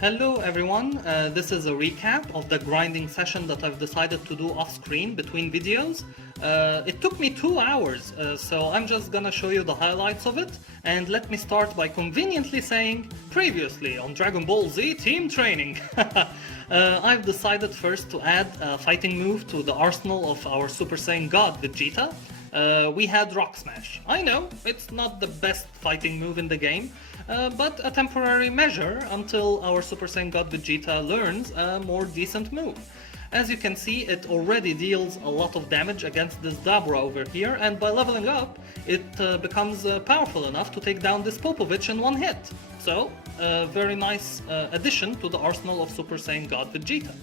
Hello everyone, this is a recap of the grinding session that I've decided to do off screen between videos. It took me 2 hours, so I'm just gonna show you the highlights of it, and let me start by conveniently saying previously on Dragon Ball Z Team Training. I've decided first to add a fighting move to the arsenal of our Super Saiyan God Vegeta. We had Rock Smash. I know, it's not the best fighting move in the game, but a temporary measure until our Super Saiyan God Vegeta learns a more decent move. As you can see, it already deals a lot of damage against this Dabra over here, and by leveling up, it becomes powerful enough to take down this Popovich in one hit. So, a very nice addition to the arsenal of Super Saiyan God Vegeta.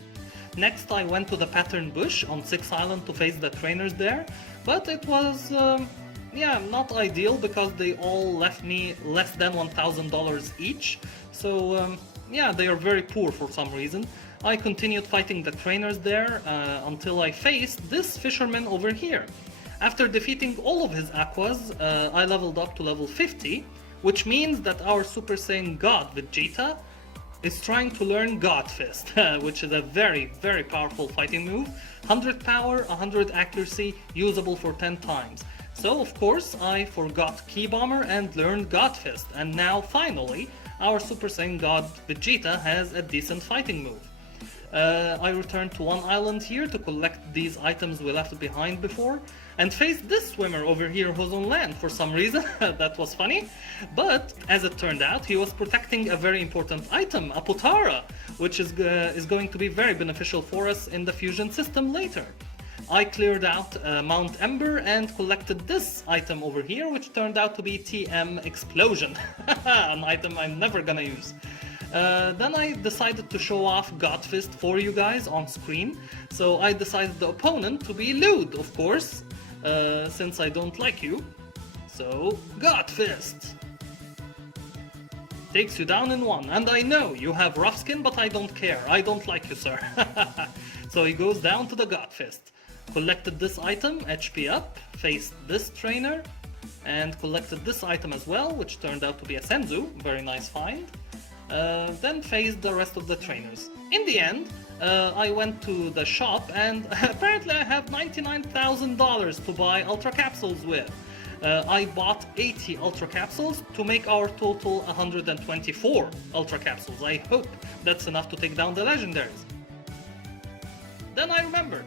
Next I went to the Pattern Bush on 6th Island to face the trainers there, but it was, not ideal because they all left me less than $1,000 each, so they are very poor for some reason. I continued fighting the trainers there until I faced this fisherman over here. After defeating all of his aquas, I leveled up to level 50, which means that our Super Saiyan God Vegeta is trying to learn God Fist, which is a very, very powerful fighting move. 100 power, 100 accuracy, usable for 10 times. So of course I forgot Key Bomber and learned God Fist, and now finally our Super Saiyan God Vegeta has a decent fighting move. I returned to one island here to collect these items we left behind before, and faced this swimmer over here who's on land for some reason. That was funny, but as it turned out, he was protecting a very important item, a Potara, which is going to be very beneficial for us in the fusion system later. I cleared out Mount Ember and collected this item over here, which turned out to be TM Explosion, an item I'm never gonna use. Then I decided to show off God Fist for you guys on screen, so I decided the opponent to be Lude, of course, since I don't like you. So, God Fist takes you down in one, and I know you have rough skin, but I don't care, I don't like you, sir. So he goes down to the God Fist, collected this item, HP up, faced this trainer, and collected this item as well, which turned out to be a Senzu, very nice find. Then faced the rest of the trainers. In the end, I went to the shop and apparently I have $99,000 to buy Ultra Capsules with. I bought 80 Ultra Capsules to make our total 124 Ultra Capsules. I hope that's enough to take down the Legendaries. Then I remembered,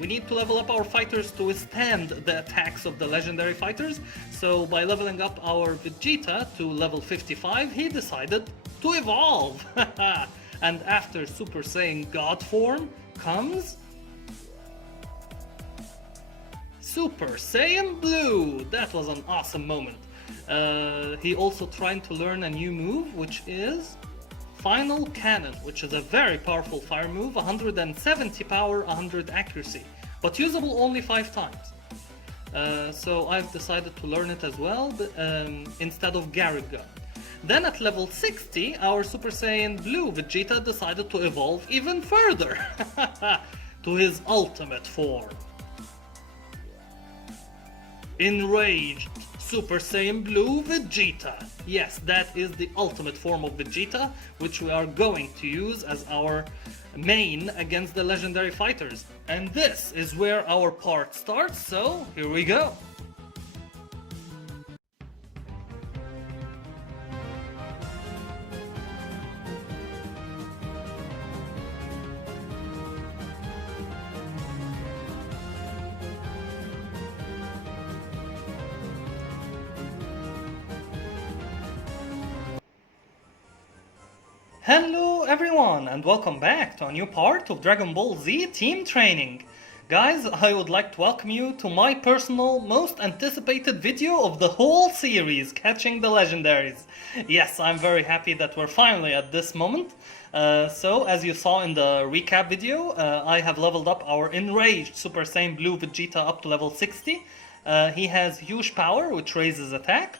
we need to level up our fighters to withstand the attacks of the legendary fighters, so by leveling up our Vegeta to level 55, he decided to evolve! And after Super Saiyan God form comes Super Saiyan Blue! That was an awesome moment. He also trying to learn a new move, which is Final Cannon, which is a very powerful fire move, 170 power, 100 accuracy, but usable only 5 times. So I've decided to learn it as well, instead of Garrett Gun. Then at level 60, our Super Saiyan Blue Vegeta decided to evolve even further to his ultimate form. Enraged Super Saiyan Blue Vegeta. Yes, that is the ultimate form of Vegeta, which we are going to use as our main against the legendary fighters. And this is where our part starts, so here we go. Hello everyone, and welcome back to a new part of Dragon Ball Z Team Training. Guys, I would like to welcome you to my personal, most anticipated video of the whole series, Catching the Legendaries. Yes, I'm very happy that we're finally at this moment. So, as you saw in the recap video, I have leveled up our enraged Super Saiyan Blue Vegeta up to level 60. He has huge power, which raises attack.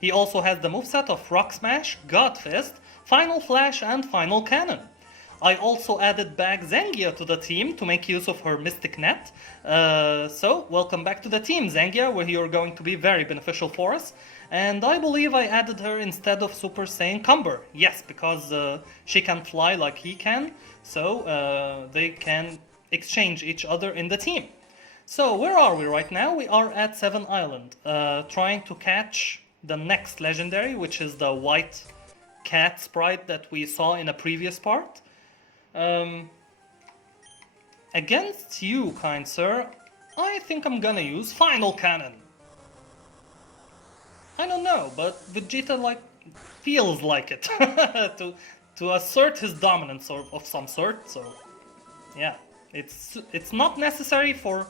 He also has the moveset of Rock Smash, God Fist, Final Flash and Final Cannon. I also added back Zangia to the team to make use of her Mystic Net. So, welcome back to the team, Zangia, where you're going to be very beneficial for us. And I believe I added her instead of Super Saiyan Cumber. Yes, because she can fly like he can, so they can exchange each other in the team. So where are we right now? We are at 7 Island, trying to catch the next legendary, which is the white cat sprite that we saw in a previous part. Against you, kind sir, I think I'm gonna use Final Cannon. I don't know, but Vegeta feels like it to assert his dominance of some sort. So yeah, it's not necessary for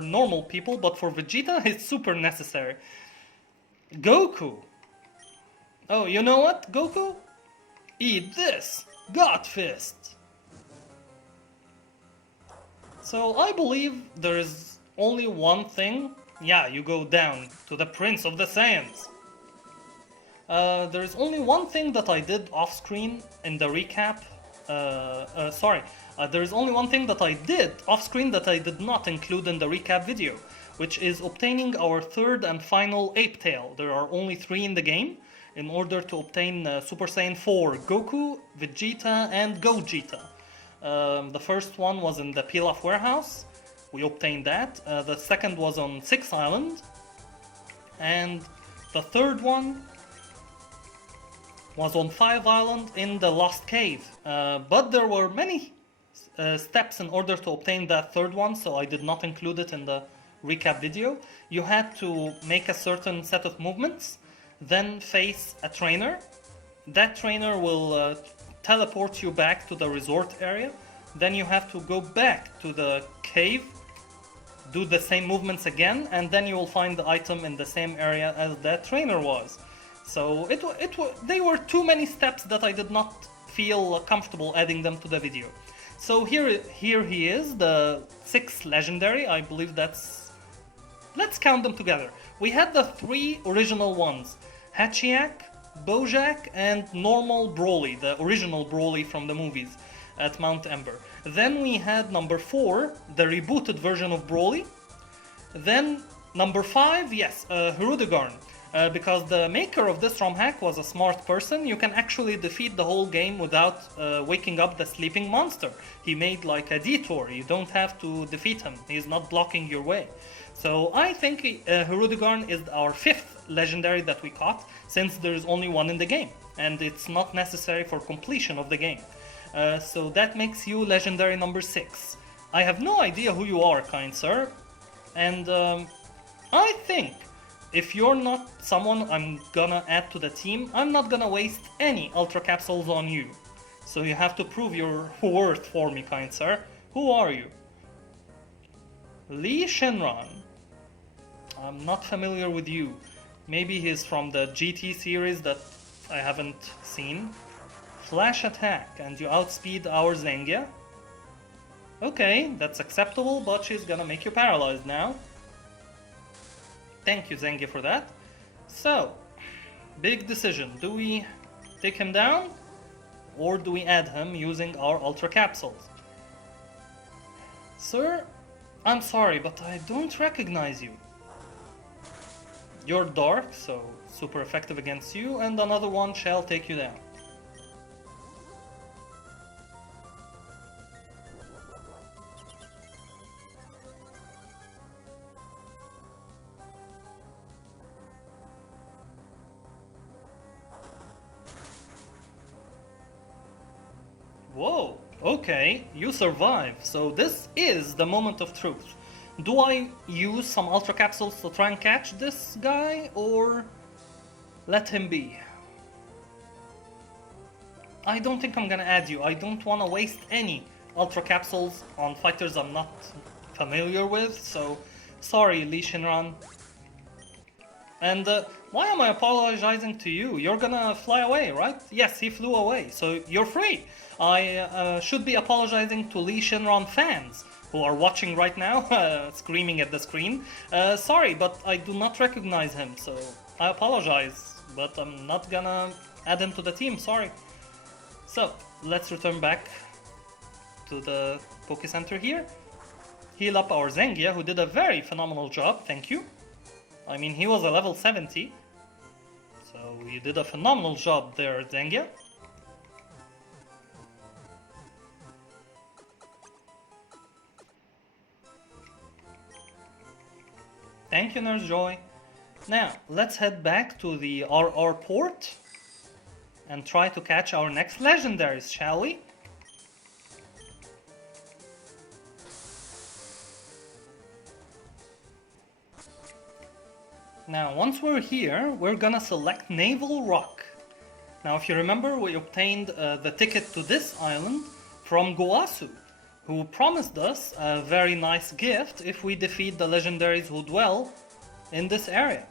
normal people, but for Vegeta it's super necessary. Goku. Oh, you know what, Goku? Eat this, God Fist. So I believe there is only one thing. Yeah, you go down to the Prince of the Saiyans. There is only one thing that I did off screen in the recap. There is only one thing that I did off screen that I did not include in the recap video, which is obtaining our third and final Ape Tail. There are only 3 in the game in order to obtain Super Saiyan 4 Goku, Vegeta, and Gogeta. The first one was in the Pilaf warehouse. We obtained that. The second was on 6 Island. And the third one was on 5 Island in the Lost Cave. But there were many steps in order to obtain that third one, so I did not include it in the recap video. You had to make a certain set of movements, then face a trainer. That trainer will teleport you back to the resort area. Then you have to go back to the cave, do the same movements again, and then you will find the item in the same area as that trainer was. So they were too many steps that I did not feel comfortable adding them to the video. So here he is, the 6th legendary. I believe that's... Let's count them together. We had the 3 original ones: Hachiak, Bojack, and normal Broly, the original Broly from the movies at Mount Ember. Then we had number 4, the rebooted version of Broly. Then number 5, yes, Hirudegarn. Because the maker of this ROM hack was a smart person, you can actually defeat the whole game without waking up the sleeping monster. He made like a detour, you don't have to defeat him, he's not blocking your way. So I think Hirudegarn is our 5th legendary that we caught, since there is only one in the game, and it's not necessary for completion of the game. So that makes you legendary number 6. I have no idea who you are, kind sir, and I think if you're not someone I'm gonna add to the team, I'm not gonna waste any Ultra Capsules on you. So you have to prove your worth for me, kind sir. Who are you? Lee Shenron. I'm not familiar with you. Maybe he's from the GT series that I haven't seen. Flash attack, and you outspeed our Zengia. Okay, that's acceptable, but she's gonna make you paralyzed now. Thank you, Zengia, for that. So, big decision. Do we take him down, or do we add him using our Ultra Capsules? Sir, I'm sorry, but I don't recognize you. You're dark, so super effective against you, and another one shall take you down. Whoa, okay, you survive. So this is the moment of truth. Do I use some Ultra Capsules to try and catch this guy, or let him be? I don't think I'm gonna add you. I don't want to waste any Ultra Capsules on fighters I'm not familiar with, so sorry, Lee Shenron. And why am I apologizing to you? You're gonna fly away, right? Yes, he flew away, so you're free. I should be apologizing to Lee Shenron fans who are watching right now, screaming at the screen. Sorry, but I do not recognize him, so I apologize, but I'm not gonna add him to the team, sorry. So, let's return back to the Poke Center here. Heal up our Zengia, who did a very phenomenal job, thank you. I mean, he was a level 70, you did a phenomenal job there, Zengia. Thank you, Nurse Joy. Now, let's head back to the RR port and try to catch our next legendaries, shall we? Now, once we're here, we're gonna select Navel Rock. Now, if you remember, we obtained the ticket to this island from Gowasu, who promised us a very nice gift if we defeat the legendaries who dwell in this area.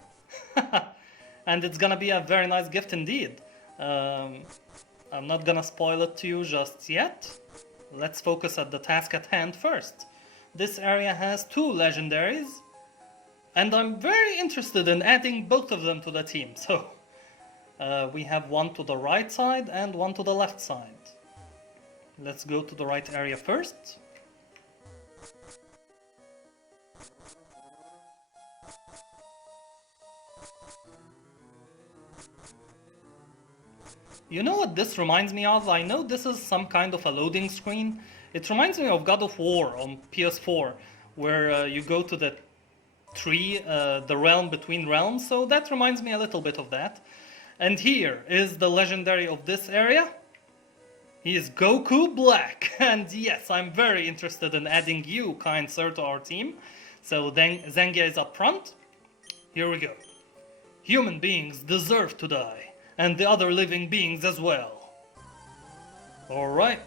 And it's gonna be a very nice gift indeed. I'm not gonna spoil it to you just yet. Let's focus at the task at hand first. This area has 2 legendaries, and I'm very interested in adding both of them to the team. So we have one to the right side and one to the left side. Let's go to the right area first. You know what this reminds me of? I know this is some kind of a loading screen. It reminds me of God of War on PS4, where you go to the tree, the realm between realms, so that reminds me a little bit of that. And here is the legendary of this area. He is Goku Black, and yes, I'm very interested in adding you, kind sir, to our team. So then Zengia is up front. Here we go. Human beings deserve to die, and the other living beings as well. Alright,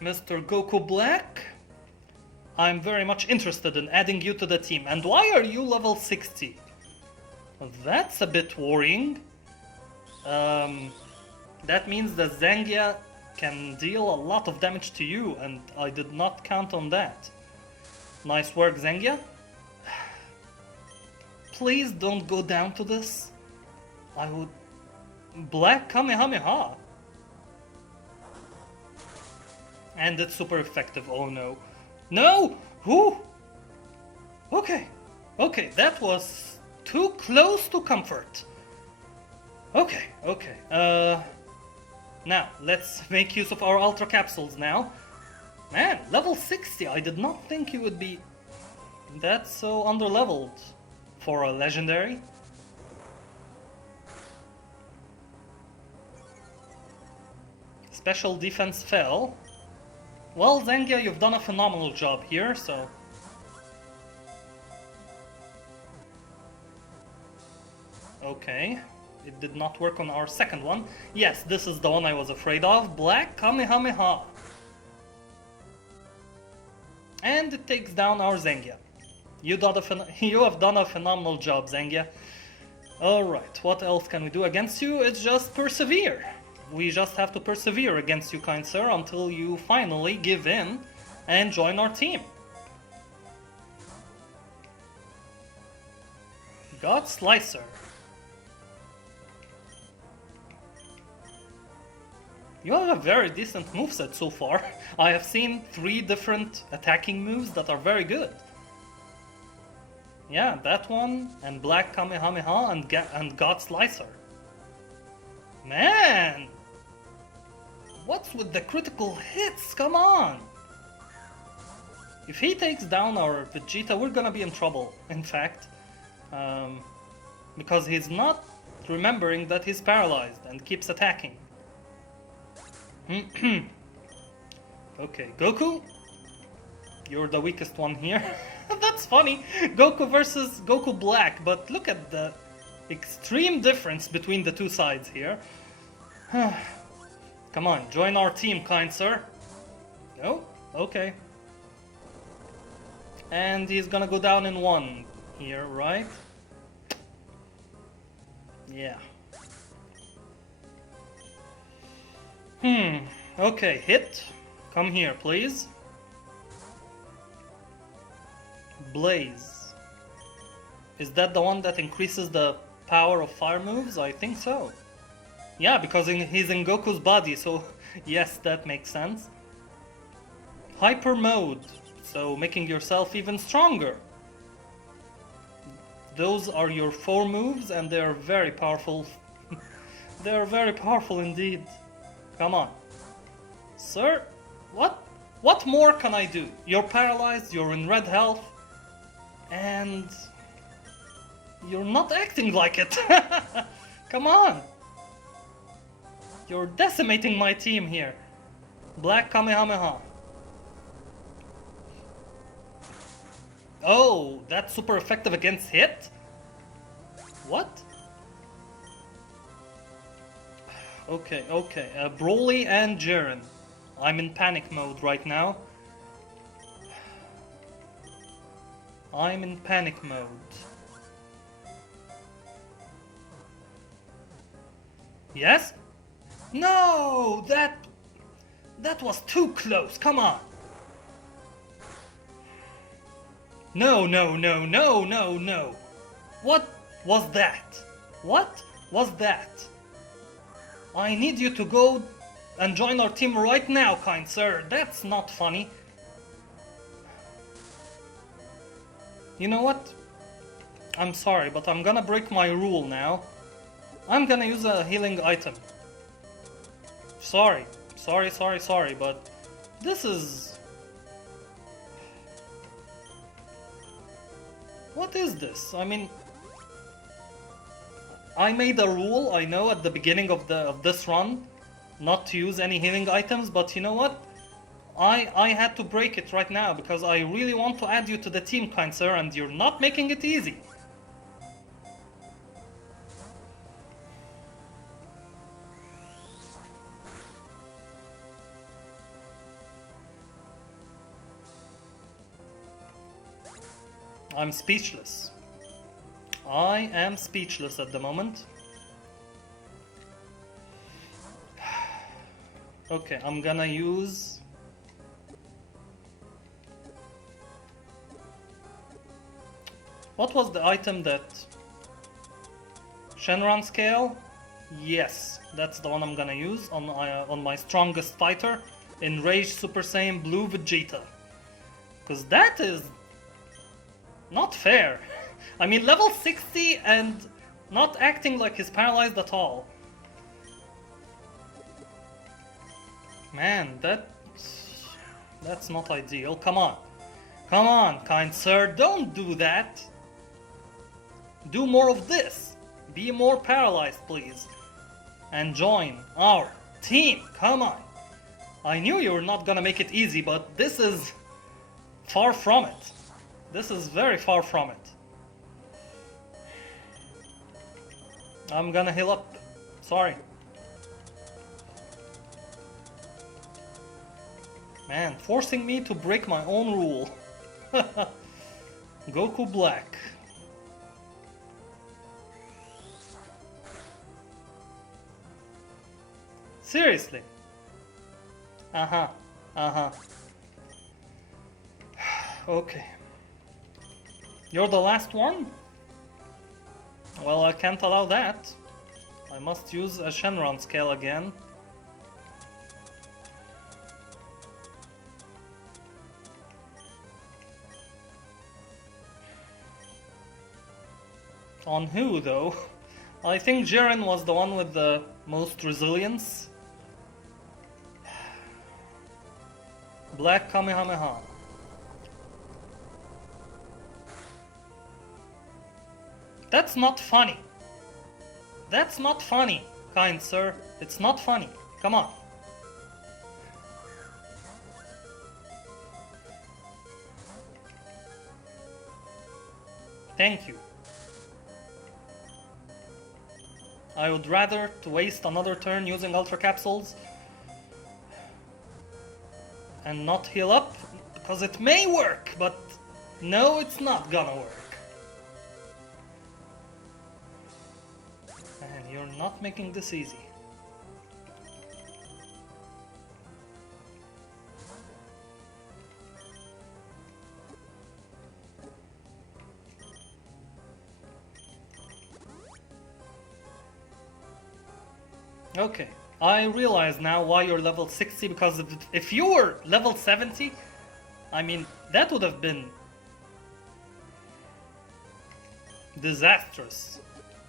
Mr. Goku Black, I'm very much interested in adding you to the team. And why are you level 60? Well, that's a bit worrying. That means that Zengia can deal a lot of damage to you, and I did not count on that. Nice work, Zengia. Please don't go down to this. I would... Black Kamehameha. And it's super effective, oh no. No! Who? Okay, okay, that was too close to comfort. Okay, okay, now, let's make use of our Ultra Capsules now. Man, level 60, I did not think you would be that so underleveled for a legendary. Special defense fell. Well, Zengia, you've done a phenomenal job here, so... Okay, it did not work on our second one. Yes, this is the one I was afraid of. Black Kamehameha. And it takes down our Zengia. You have done a phenomenal job, Zengia. Alright, what else can we do against you? It's just persevere. We just have to persevere against you, kind sir, until you finally give in and join our team. God Slicer. You have a very decent moveset so far. I have seen 3 different attacking moves that are very good. Yeah, that one, and Black Kamehameha, and God Slicer. Man! What's with the critical hits? Come on! If he takes down our Vegeta, we're gonna be in trouble, in fact. Because he's not remembering that he's paralyzed and keeps attacking. Okay, Goku, you're the weakest one here. That's funny. Goku versus Goku Black, but look at the extreme difference between the two sides here. Come on, join our team, kind sir. No? Okay. And he's gonna go down in 1 here, right? Yeah. Okay, hit. Come here, please. Blaze. Is that the one that increases the power of fire moves? I think so. Yeah, because he's in Goku's body, so yes, that makes sense. Hyper mode, so making yourself even stronger. Those are your 4 moves, and they are very powerful They're very powerful indeed. Come on. Sir, what? What more can I do? You're paralyzed, you're in red health, and you're not acting like it. Come on. You're decimating my team here. Black Kamehameha. Oh, that's super effective against hit? What? Okay, okay. Broly and Jiren. I'm in panic mode right now. I'm in panic mode. Yes? No! That was too close. Come on. No, no, no, no, no, no. What was that? What was that? I need you to go and join our team right now, kind sir. That's not funny. You know what? I'm sorry, but I'm gonna break my rule now. I'm gonna use a healing item. Sorry, but this is... What is this? I mean... I made a rule, I know, at the beginning of this run, not to use any healing items, but you know what? I had to break it right now, because I really want to add you to the team, kind sir, and you're not making it easy. I'm speechless. I am speechless at the moment. Okay, I'm gonna use... What was the item that... Shenron scale? Yes, that's the one I'm gonna use on my strongest fighter, Enraged Super Saiyan Blue Vegeta. Because that is... not fair. I mean, level 60 and not acting like he's paralyzed at all. Man, that's not ideal. Come on. Come on, kind sir, don't do that. Do more of this. Be more paralyzed, please. And join our team. Come on. I knew you were not gonna make it easy, but this is far from it. This is very far from it. I'm gonna heal up. Sorry. Man, forcing me to break my own rule. Goku Black. Seriously. Uh-huh. Uh-huh. Okay. You're the last one? Well, I can't allow that. I must use a Shenron scale again. On who, though? I think Jiren was the one with the most resilience. Black Kamehameha. That's not funny. That's not funny, kind sir. It's not funny. Come on. Thank you. I would rather to waste another turn using Ultra Capsules and not heal up, because it may work, but no, it's not gonna work. Man, you're not making this easy. Okay, I realize now why you're level 60, because if you were level 70, I mean, that would have been disastrous.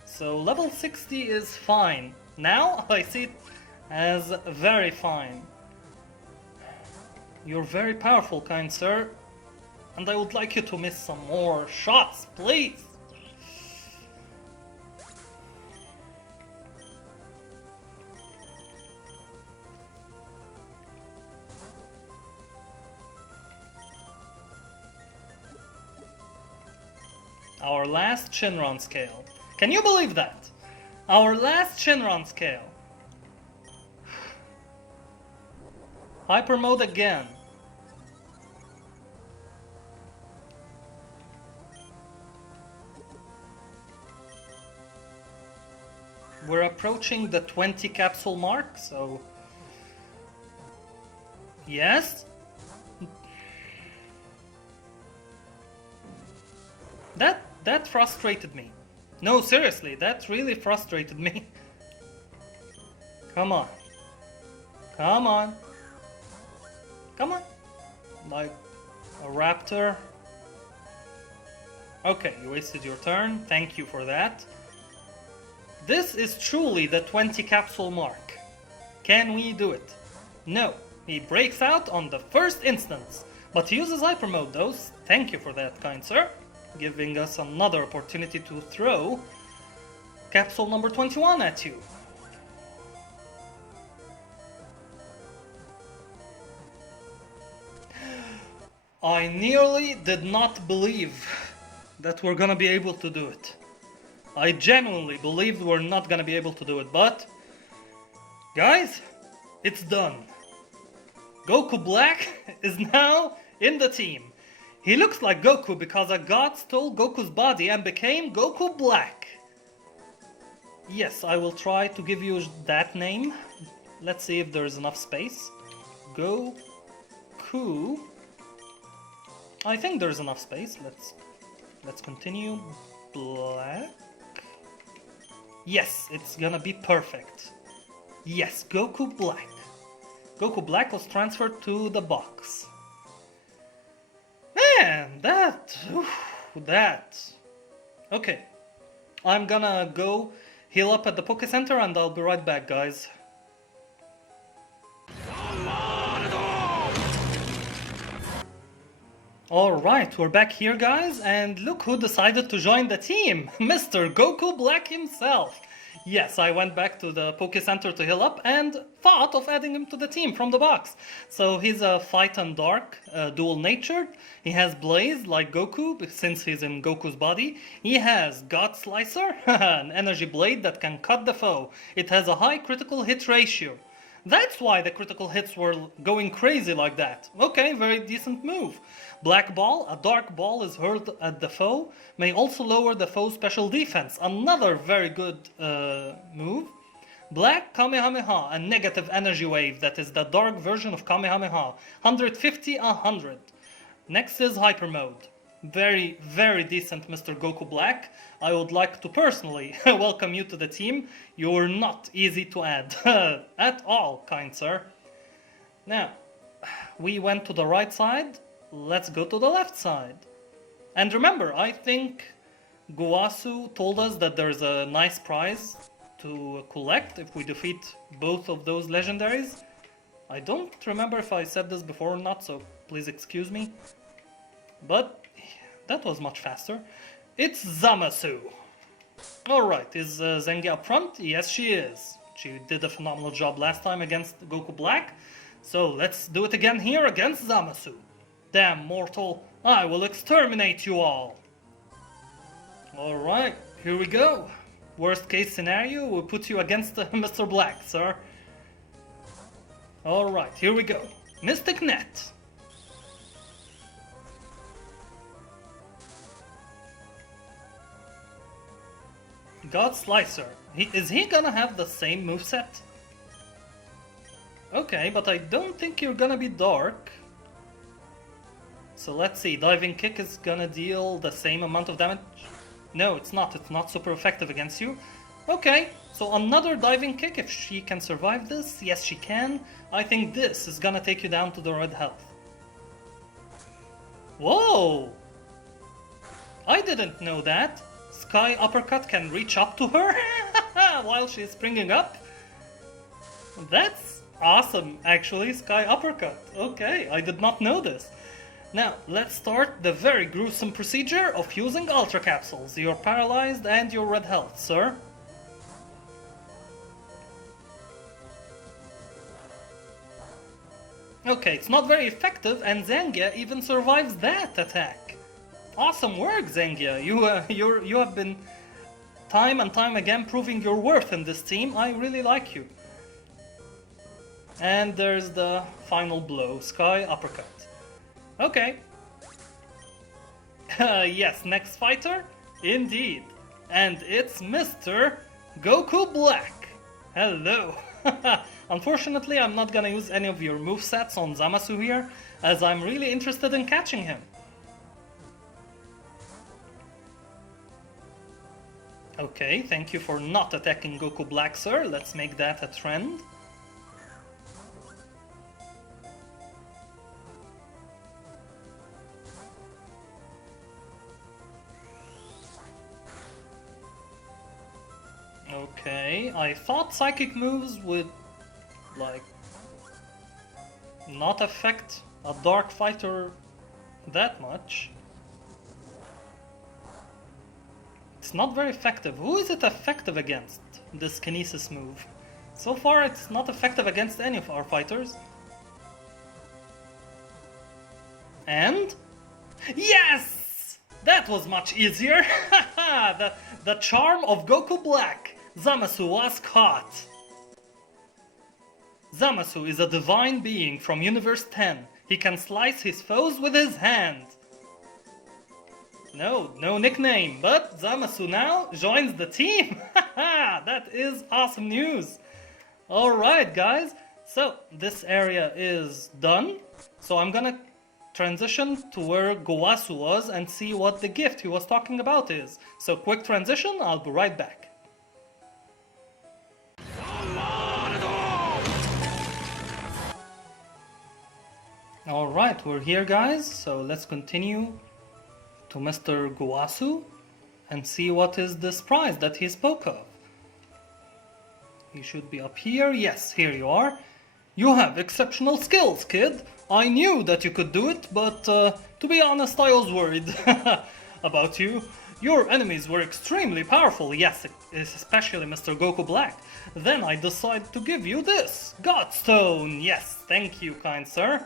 So level 60 is fine. Now I see it as very fine. You're very powerful, kind sir, and I would like you to miss some more shots, please. Our last Shenron scale. Can you believe that? Our last Shenron scale. Hyper mode again. We're approaching the 20 capsule mark, so... Yes? That frustrated me. No, seriously, that really frustrated me. Come on. Come on. Come on. Like a raptor. Okay, you wasted your turn. Thank you for that. This is truly the 20 capsule mark. Can we do it? No. He breaks out on the first instance. But he uses hyper mode though. Thank you for that, kind sir. Giving us another opportunity to throw capsule number 21 at you. I nearly did not believe that we're gonna be able to do it. I genuinely believed we're not gonna be able to do it, but guys, it's done. Goku Black is now in the team. He looks like Goku because a god stole Goku's body and became Goku Black. Yes, I will try to give you that name. Let's see if there's enough space. Goku. I think there's enough space. Let's continue. Black. Yes, it's gonna be perfect. Yes, Goku Black. Goku Black was transferred to the box. Man, that. Okay. I'm gonna go heal up at the Poké Center and I'll be right back, guys. Alright, we're back here, guys, and look who decided to join the team! Mr. Goku Black himself! Yes, I went back to the Poké Center to heal up and thought of adding him to the team from the box. So he's a Fight and Dark, dual-natured. He has Blaze like Goku, since he's in Goku's body. He has God Slicer, an energy blade that can cut the foe. It has a high critical hit ratio. That's why the critical hits were going crazy like that. Okay, very decent move. Black Ball, a dark ball is hurled at the foe, may also lower the foe's special defense. Another very good move. Black Kamehameha, a negative energy wave that is the dark version of Kamehameha. 150, 100. Next is Hyper Mode. Very, very decent, Mr. Goku Black. I would like to personally welcome you to the team. You're not easy to add at all, kind sir. Now, we went to the right side. Let's go to the left side. And remember, I think Gowasu told us that there's a nice prize to collect if we defeat both of those legendaries. I don't remember if I said this before or not, so please excuse me. But that was much faster. It's Zamasu. Alright, is Zengi up front? Yes, she is. She did a phenomenal job last time against Goku Black. So let's do it again here against Zamasu. Damn mortal, I will exterminate you all. Alright, here we go. Worst case scenario, we'll put you against Mr. Black, sir. Alright, here we go. Mystic Net. God Slicer. Is he gonna have the same moveset? Okay, but I don't think you're gonna be dark. So let's see, Diving Kick is gonna deal the same amount of damage? No, it's not super effective against you. Okay, so another Diving Kick, if she can survive this. Yes, she can. I think this is gonna take you down to the red health. Whoa! I didn't know that. Sky Uppercut can reach up to her while she's springing up. That's awesome, actually, Sky Uppercut. Okay, I did not know this. Now, let's start the very gruesome procedure of using Ultra Capsules. You're paralyzed and you're red health, sir. Okay, it's not very effective, and Zangia even survives that attack. Awesome work, Zangia. You have been time and time again proving your worth in this team. I really like you. And there's the final blow, Sky Uppercut. Okay. Yes, next fighter? Indeed. And it's Mr. Goku Black. Hello. Unfortunately, I'm not gonna use any of your movesets on Zamasu here, as I'm really interested in catching him. Okay, thank you for not attacking Goku Black, sir. Let's make that a trend. Okay, I thought psychic moves would, like, not affect a dark fighter that much. It's not very effective. Who is it effective against, this kinesis move? So far it's not effective against any of our fighters. And... yes! That was much easier! the charm of Goku Black. Zamasu was caught. Zamasu is a divine being from Universe 10. He can slice his foes with his hand. No nickname, but Zamasu now joins the team. That is awesome news. Alright guys, so this area is done. So I'm gonna transition to where Gowasu was and see what the gift he was talking about is. So quick transition, I'll be right back. Alright, we're here guys, so let's continue to Mr. Gowasu and see what is this prize that he spoke of. He should be up here. Yes, here you are. You have exceptional skills, kid. I knew that you could do it, but to be honest, I was worried about you. Your enemies were extremely powerful, yes, especially Mr. Goku Black. Then I decided to give you this, Godstone. Yes, thank you, kind sir.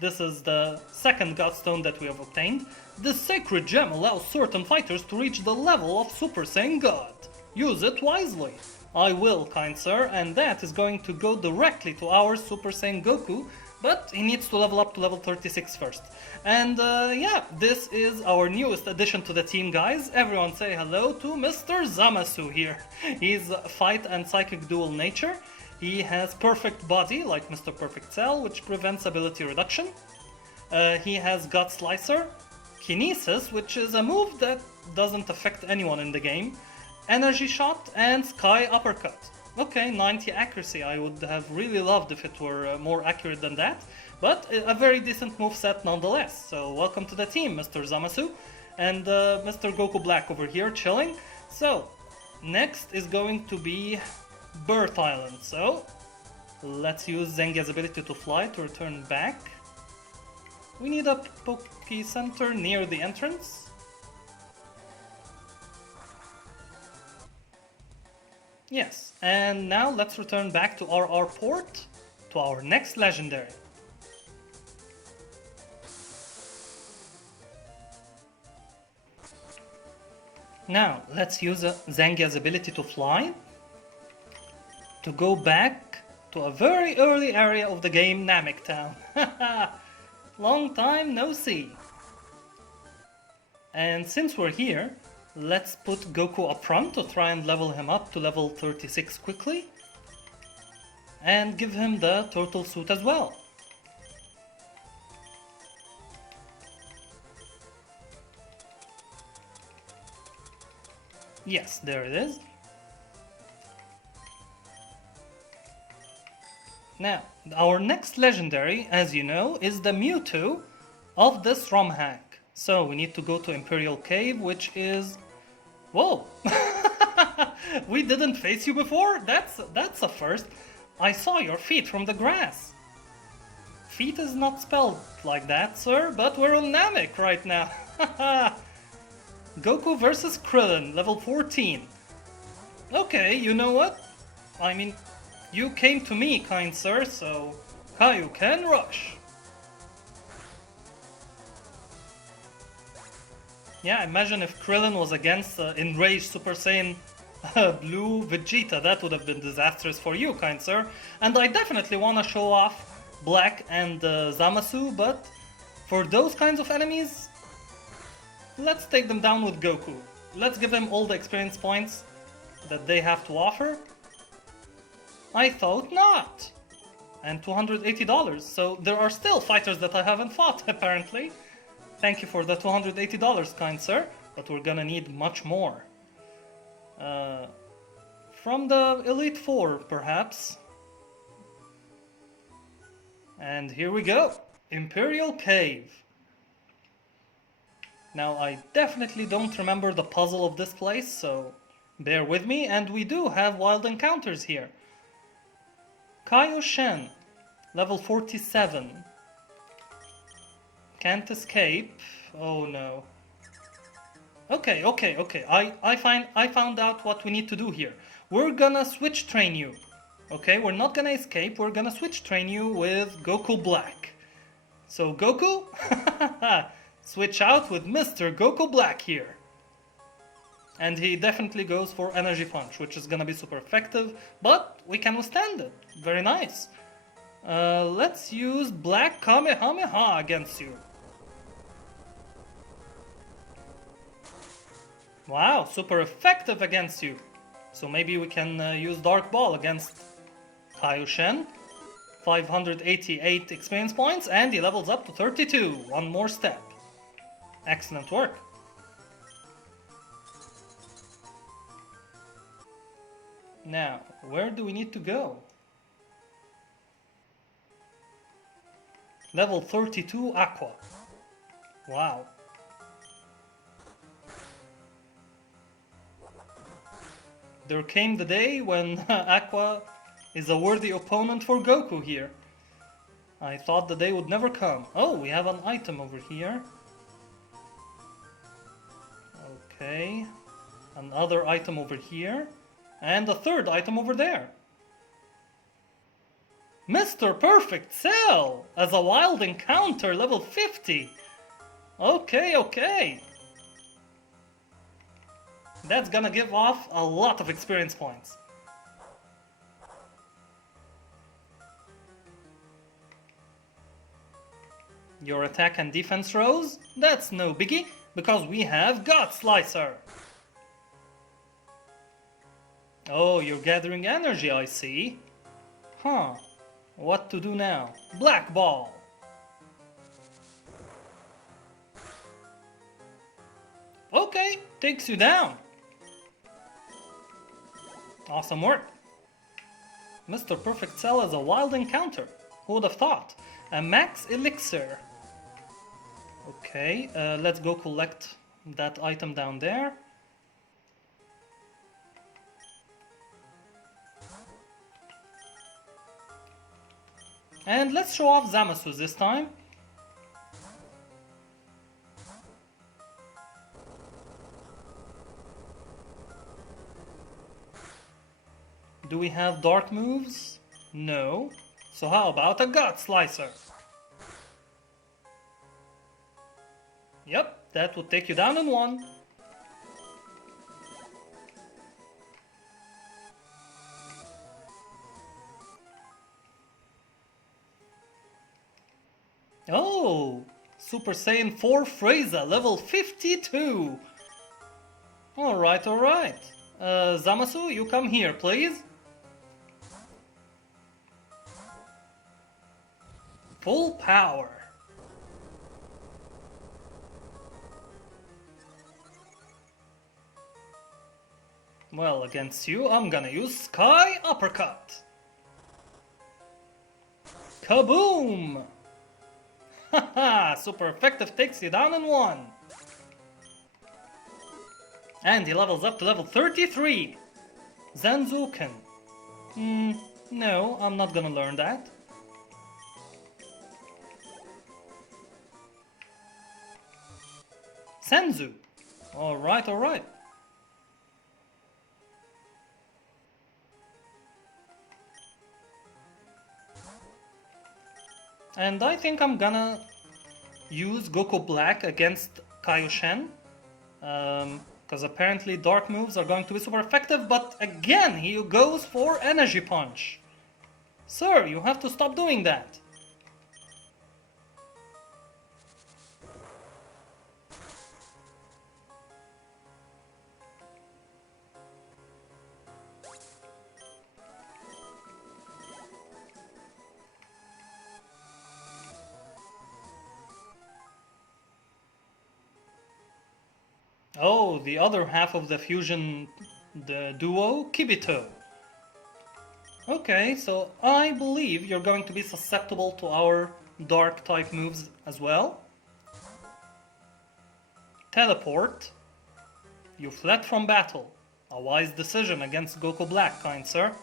This is the second Godstone that we have obtained. This sacred gem allows certain fighters to reach the level of Super Saiyan God. Use it wisely. I will, kind sir, and that is going to go directly to our Super Saiyan Goku, but he needs to level up to level 36 first. And yeah, this is our newest addition to the team, guys. Everyone say hello to Mr. Zamasu here. He's fight and psychic dual nature. He has perfect body, like Mr. Perfect Cell, which prevents ability reduction. He has Gut Slicer, Kinesis, which is a move that doesn't affect anyone in the game, Energy Shot, and Sky Uppercut. Okay, 90 accuracy. I would have really loved if it were more accurate than that, but a very decent moveset nonetheless. So welcome to the team, Mr. Zamasu, and Mr. Goku Black over here chilling. So, next is going to be Birth Island, so let's use Zengia's ability to fly to return back. We need a Poke Center near the entrance. Yes, and now let's return back to our port, to our next legendary. Now, let's use Zengia's ability to fly to go back to a very early area of the game, Namek Town. Long time no see. And since we're here, let's put Goku up front to try and level him up to level 36 quickly. And give him the turtle suit as well. Yes, there it is. Now, our next legendary, as you know, is the Mewtwo of this ROM hack. So we need to go to Imperial Cave, which is... whoa! We didn't face you before? That's a first. I saw your feet from the grass. Feet is not spelled like that, sir, but we're on Namek right now. Goku versus Krillin, level 14. Okay, you know what? I mean, you came to me, kind sir, so Caillou can rush. Yeah, imagine if Krillin was against enraged Super Saiyan Blue Vegeta. That would have been disastrous for you, kind sir. And I definitely want to show off Black and Zamasu, but for those kinds of enemies, let's take them down with Goku. Let's give them all the experience points that they have to offer. I thought not. And $280, so there are still fighters that I haven't fought, apparently. Thank you for the $280, kind sir, but we're gonna need much more. From the Elite Four, perhaps. And here we go, Imperial Cave. Now, I definitely don't remember the puzzle of this place, so bear with me, and we do have wild encounters here. Caillou Shen, level 47. Can't escape. Oh no. Okay. I found out what we need to do here. We're gonna switch train you. Okay, we're not gonna escape, we're gonna switch train you with Goku Black. So Goku, switch out with Mr. Goku Black here. And he definitely goes for Energy Punch, which is gonna be super effective, but we can withstand it. Very nice. Let's use Black Kamehameha against you. Wow, super effective against you. So maybe we can use Dark Ball against Caillou Shen. 588 experience points, and he levels up to 32. One more step. Excellent work. Now, where do we need to go? Level 32 Aqua. Wow. There came the day when Aqua is a worthy opponent for Goku here. I thought the day would never come. Oh, we have an item over here. Okay. Another item over here. And a third item over there. Mr. Perfect Cell as a wild encounter, level 50. Okay. That's gonna give off a lot of experience points. Your attack and defense rose? That's no biggie, because we have God Slicer. Oh, you're gathering energy, I see. Huh. What to do now? Black Ball. Okay, takes you down. Awesome work. Mr. Perfect Cell is a wild encounter. Who would have thought? A max elixir. Okay, let's go collect that item down there. And let's show off Zamasu this time. Do we have dark moves? No. So how about a God Slicer? Yep, that would take you down in one. Oh, Super Saiyan 4 Frieza, level 52. Alright. Zamasu, you come here, please. Full power. Well, against you, I'm gonna use Sky Uppercut. Kaboom! Haha, super effective, takes you down in one. And he levels up to level 33. Zanzuken. No, I'm not gonna learn that. Senzu. Alright, alright. And I think I'm gonna use Goku Black against Kaioshen. Because apparently dark moves are going to be super effective, but again he goes for Energy Punch. Sir, you have to stop doing that. Oh, the other half of the fusion, the duo, Kibito. Okay, so I believe you're going to be susceptible to our dark type moves as well. Teleport. You fled from battle. A wise decision against Goku Black, kind sir.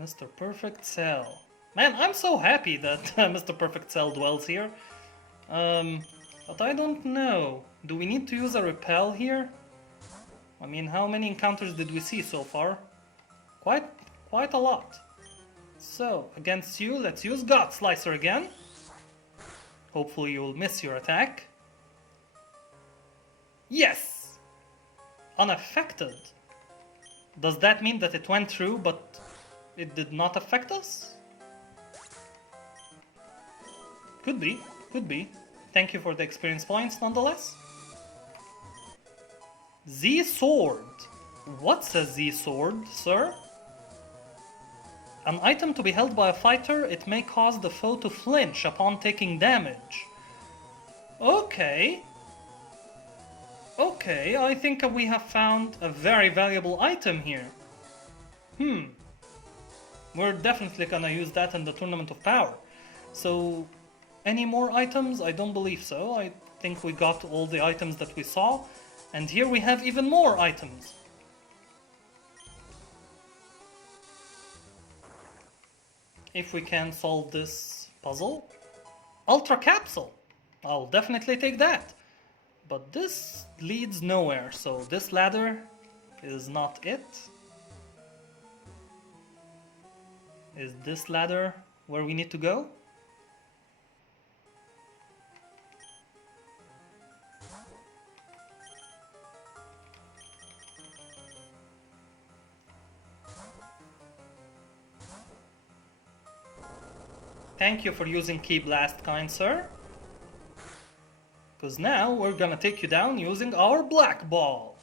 Mr. Perfect Cell. Man, I'm so happy that Mr. Perfect Cell dwells here. But I don't know. Do we need to use a repel here? I mean, how many encounters did we see so far? Quite a lot. So, against you, let's use God Slicer again. Hopefully you'll miss your attack. Yes! Unaffected. Does that mean that it went through, but it did not affect us? Could be, could be. Thank you for the experience points nonetheless. Z-Sword. What's a Z-Sword, sir? An item to be held by a fighter, it may cause the foe to flinch upon taking damage. Okay. Okay, I think we have found a very valuable item here. We're definitely gonna use that in the Tournament of Power. So, any more items? I don't believe so. I think we got all the items that we saw. And here we have even more items. If we can solve this puzzle. Ultra Capsule! I'll definitely take that. But this leads nowhere, so this ladder is not it. Is this ladder where we need to go? Thank you for using Ki Blast, kind sir. Because now we're gonna take you down using our Black Ball.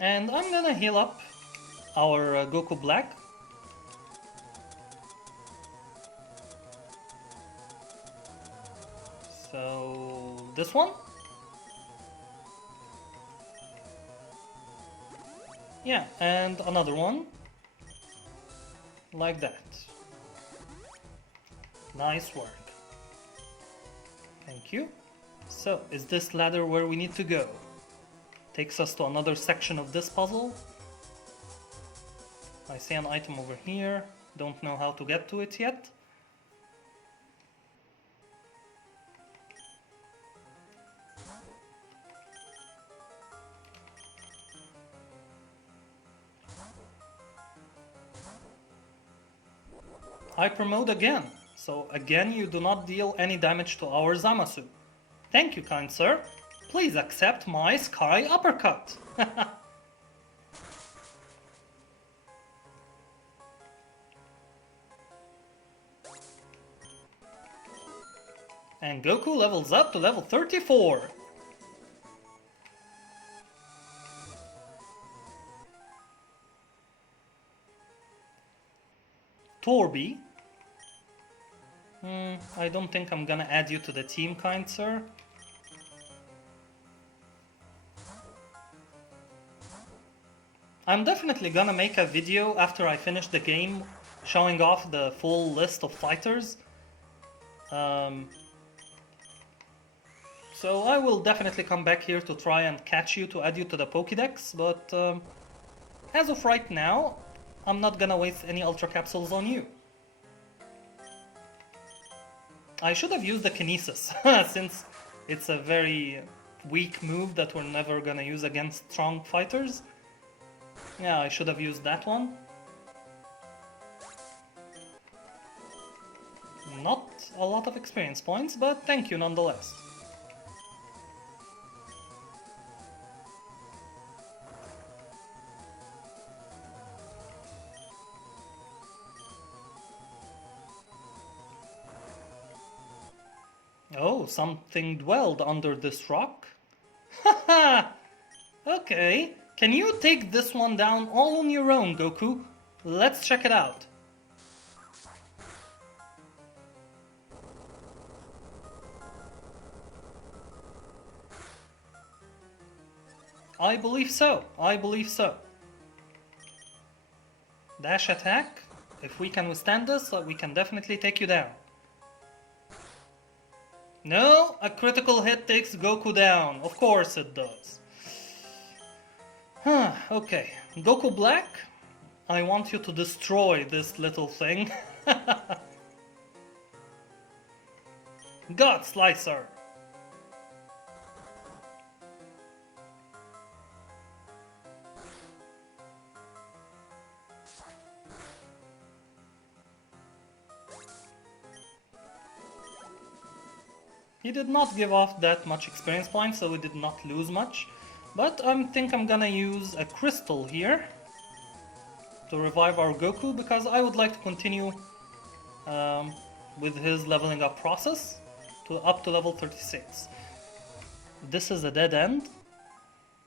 And I'm gonna heal up our Goku Black. So, this one? Yeah, and another one. Like that. Nice work. Thank you. So, is this ladder where we need to go? Takes us to another section of this puzzle. I see an item over here. Don't know how to get to it yet. Hyper mode again. So again you do not deal any damage to our Zamasu. Thank you, kind sir. Please accept my Sky Uppercut. And Goku levels up to level 34. Torby. I don't think I'm gonna add you to the team, kind sir. I'm definitely gonna make a video after I finish the game showing off the full list of fighters. So I will definitely come back here to try and catch you to add you to the Pokédex, but as of right now, I'm not gonna waste any Ultra Capsules on you. I should have used the Kinesis, since it's a very weak move that we're never gonna use against strong fighters. Yeah, I should have used that one. Not a lot of experience points, but thank you nonetheless. Oh, something dwelled under this rock? Haha! Okay, can you take this one down all on your own, Goku? Let's check it out. I believe so, I believe so. Dash attack. If we can withstand this, we can definitely take you down. No, a critical hit takes Goku down. Of course it does. Okay, Goku Black, I want you to destroy this little thing. God Slicer. He did not give off that much experience points, so we did not lose much. But I think I'm gonna use a crystal here to revive our Goku, because I would like to continue with his leveling up process up to level 36. This is a dead end.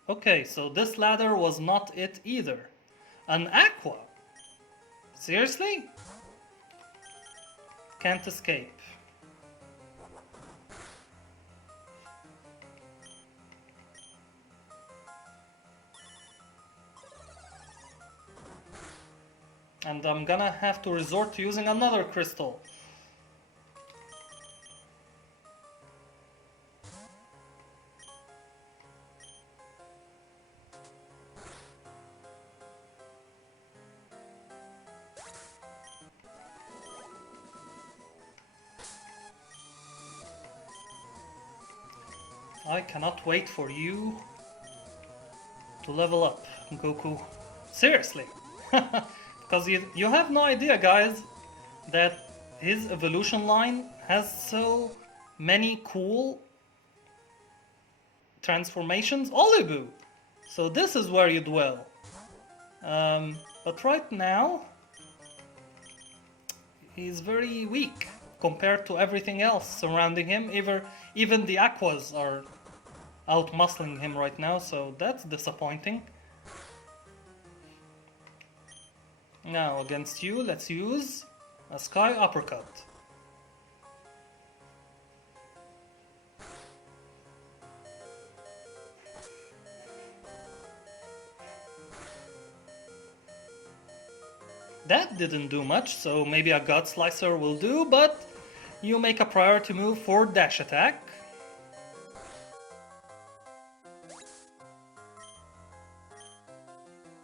Okay, so this ladder was not it either. An Aqua? Seriously? Can't escape. And I'm gonna have to resort to using another crystal. I cannot wait for you to level up, Goku. Seriously. Because you have no idea, guys, that his evolution line has so many cool transformations. Olibu! So this is where you dwell. But right now, he's very weak compared to everything else surrounding him. Even the Aquas are out-muscling him right now, so that's disappointing. Now, against you, let's use a Sky Uppercut. That didn't do much, so maybe a God Slicer will do, but you make a priority move for dash attack.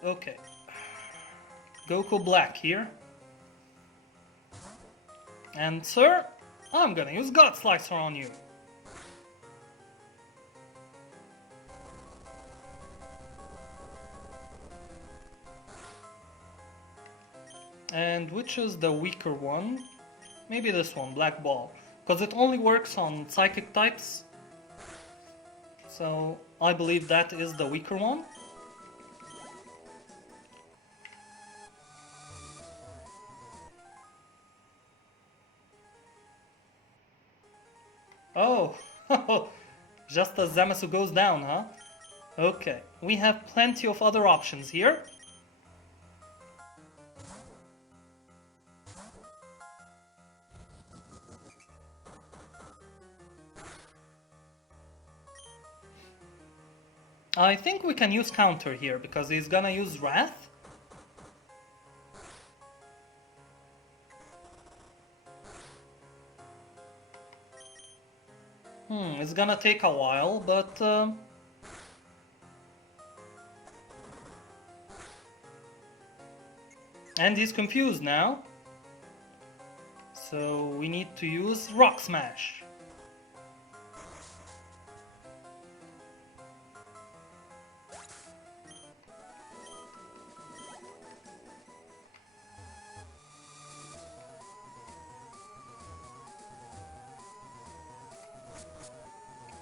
Okay. Goku Black here. And sir, I'm gonna use God Slicer on you. And which is the weaker one? Maybe this one, Black Ball. Because it only works on psychic types. So I believe that is the weaker one. Oh, just as Zamasu goes down, huh? Okay, we have plenty of other options here. I think we can use counter here because he's gonna use Wrath. It's gonna take a while, but and he's confused now. So we need to use Rock Smash.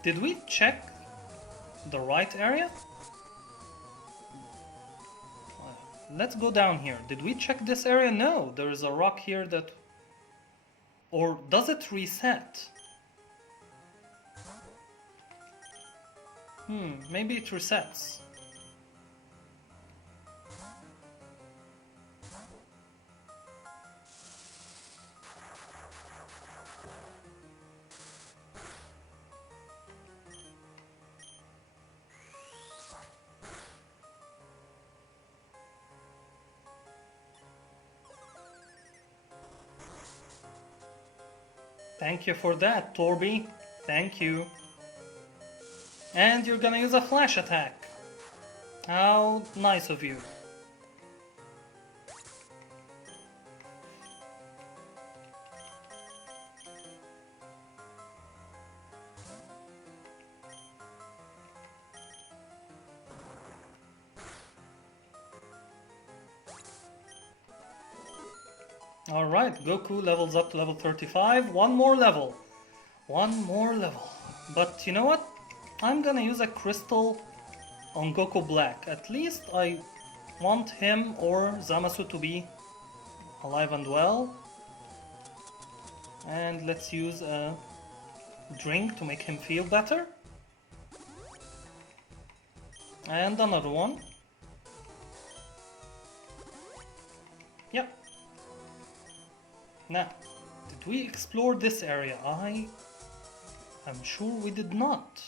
Did we check the right area? Let's go down here. Did we check this area? No, there is a rock here that... Or does it reset? Maybe it resets. Thank you for that, Torby. Thank you. And you're gonna use a flash attack. How nice of you. Alright, Goku levels up to level 35. One more level. One more level. But you know what? I'm gonna use a crystal on Goku Black. At least I want him or Zamasu to be alive and well. And let's use a drink to make him feel better. And another one. Yep. Now, did we explore this area? I'm sure we did not.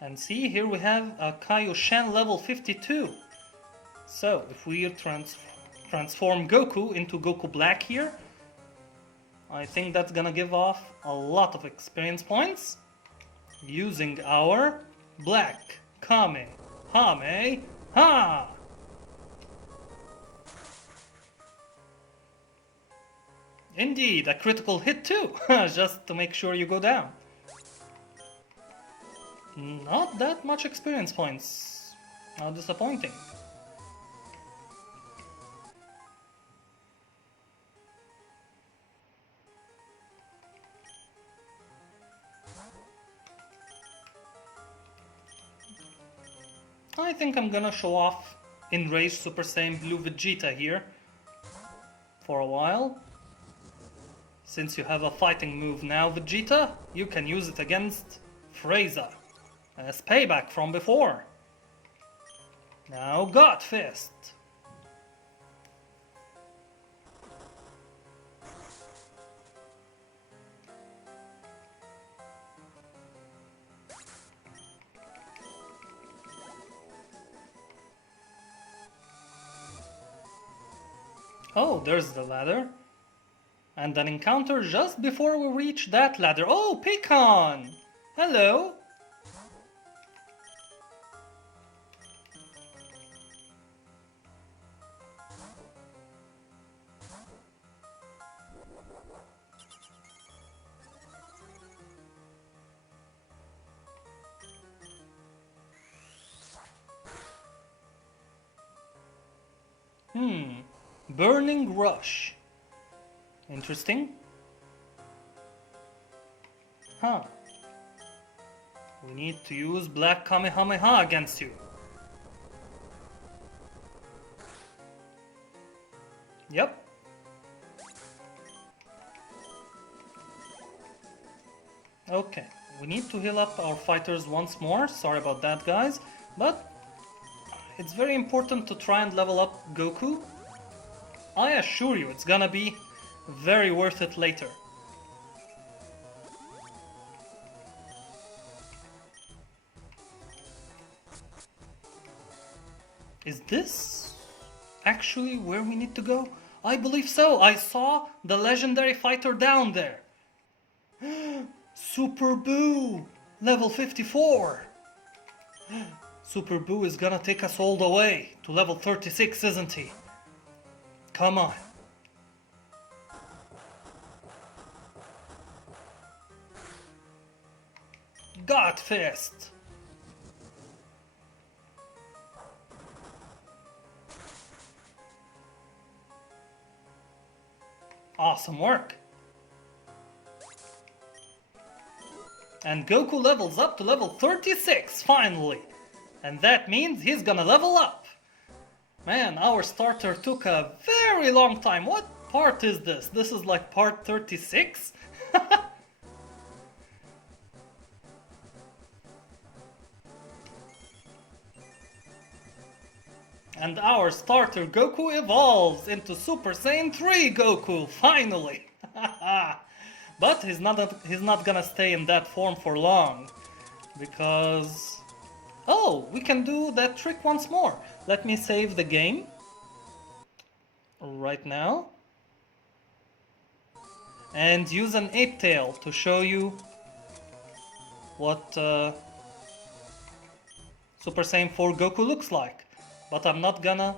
And see, here we have a Kaioshan level 52. So, if we transform Goku into Goku Black here, I think that's gonna give off a lot of experience points. Using our Black Kamehameha! Indeed, a critical hit too, just to make sure you go down. Not that much experience points. How disappointing. I think I'm gonna show off Enraged Super Saiyan Blue Vegeta here for a while. Since you have a fighting move now, Vegeta, you can use it against Frieza as payback from before. Now God Fist. Oh, there's the ladder. And an encounter just before we reach that ladder. Oh, Pecan! Hello! Burning Rush. Interesting. Huh. We need to use Black Kamehameha against you. Yep. Okay. We need to heal up our fighters once more. Sorry about that, guys. But it's very important to try and level up Goku. I assure you, it's gonna be very worth it later. Is this actually where we need to go? I believe so. I saw the legendary fighter down there. Super Boo! Level 54! Super Boo is gonna take us all the way to level 36, isn't he? Come on. God Fist! Awesome work. And Goku levels up to level 36, finally. And that means he's gonna level up. Man, our starter took a very long time. What part is this? This is like part 36? And our starter Goku evolves into Super Saiyan 3 Goku, finally! But he's not gonna stay in that form for long. Because... oh, we can do that trick once more. Let me save the game. Right now. And use an ape tail to show you what Super Saiyan 4 Goku looks like. But I'm not gonna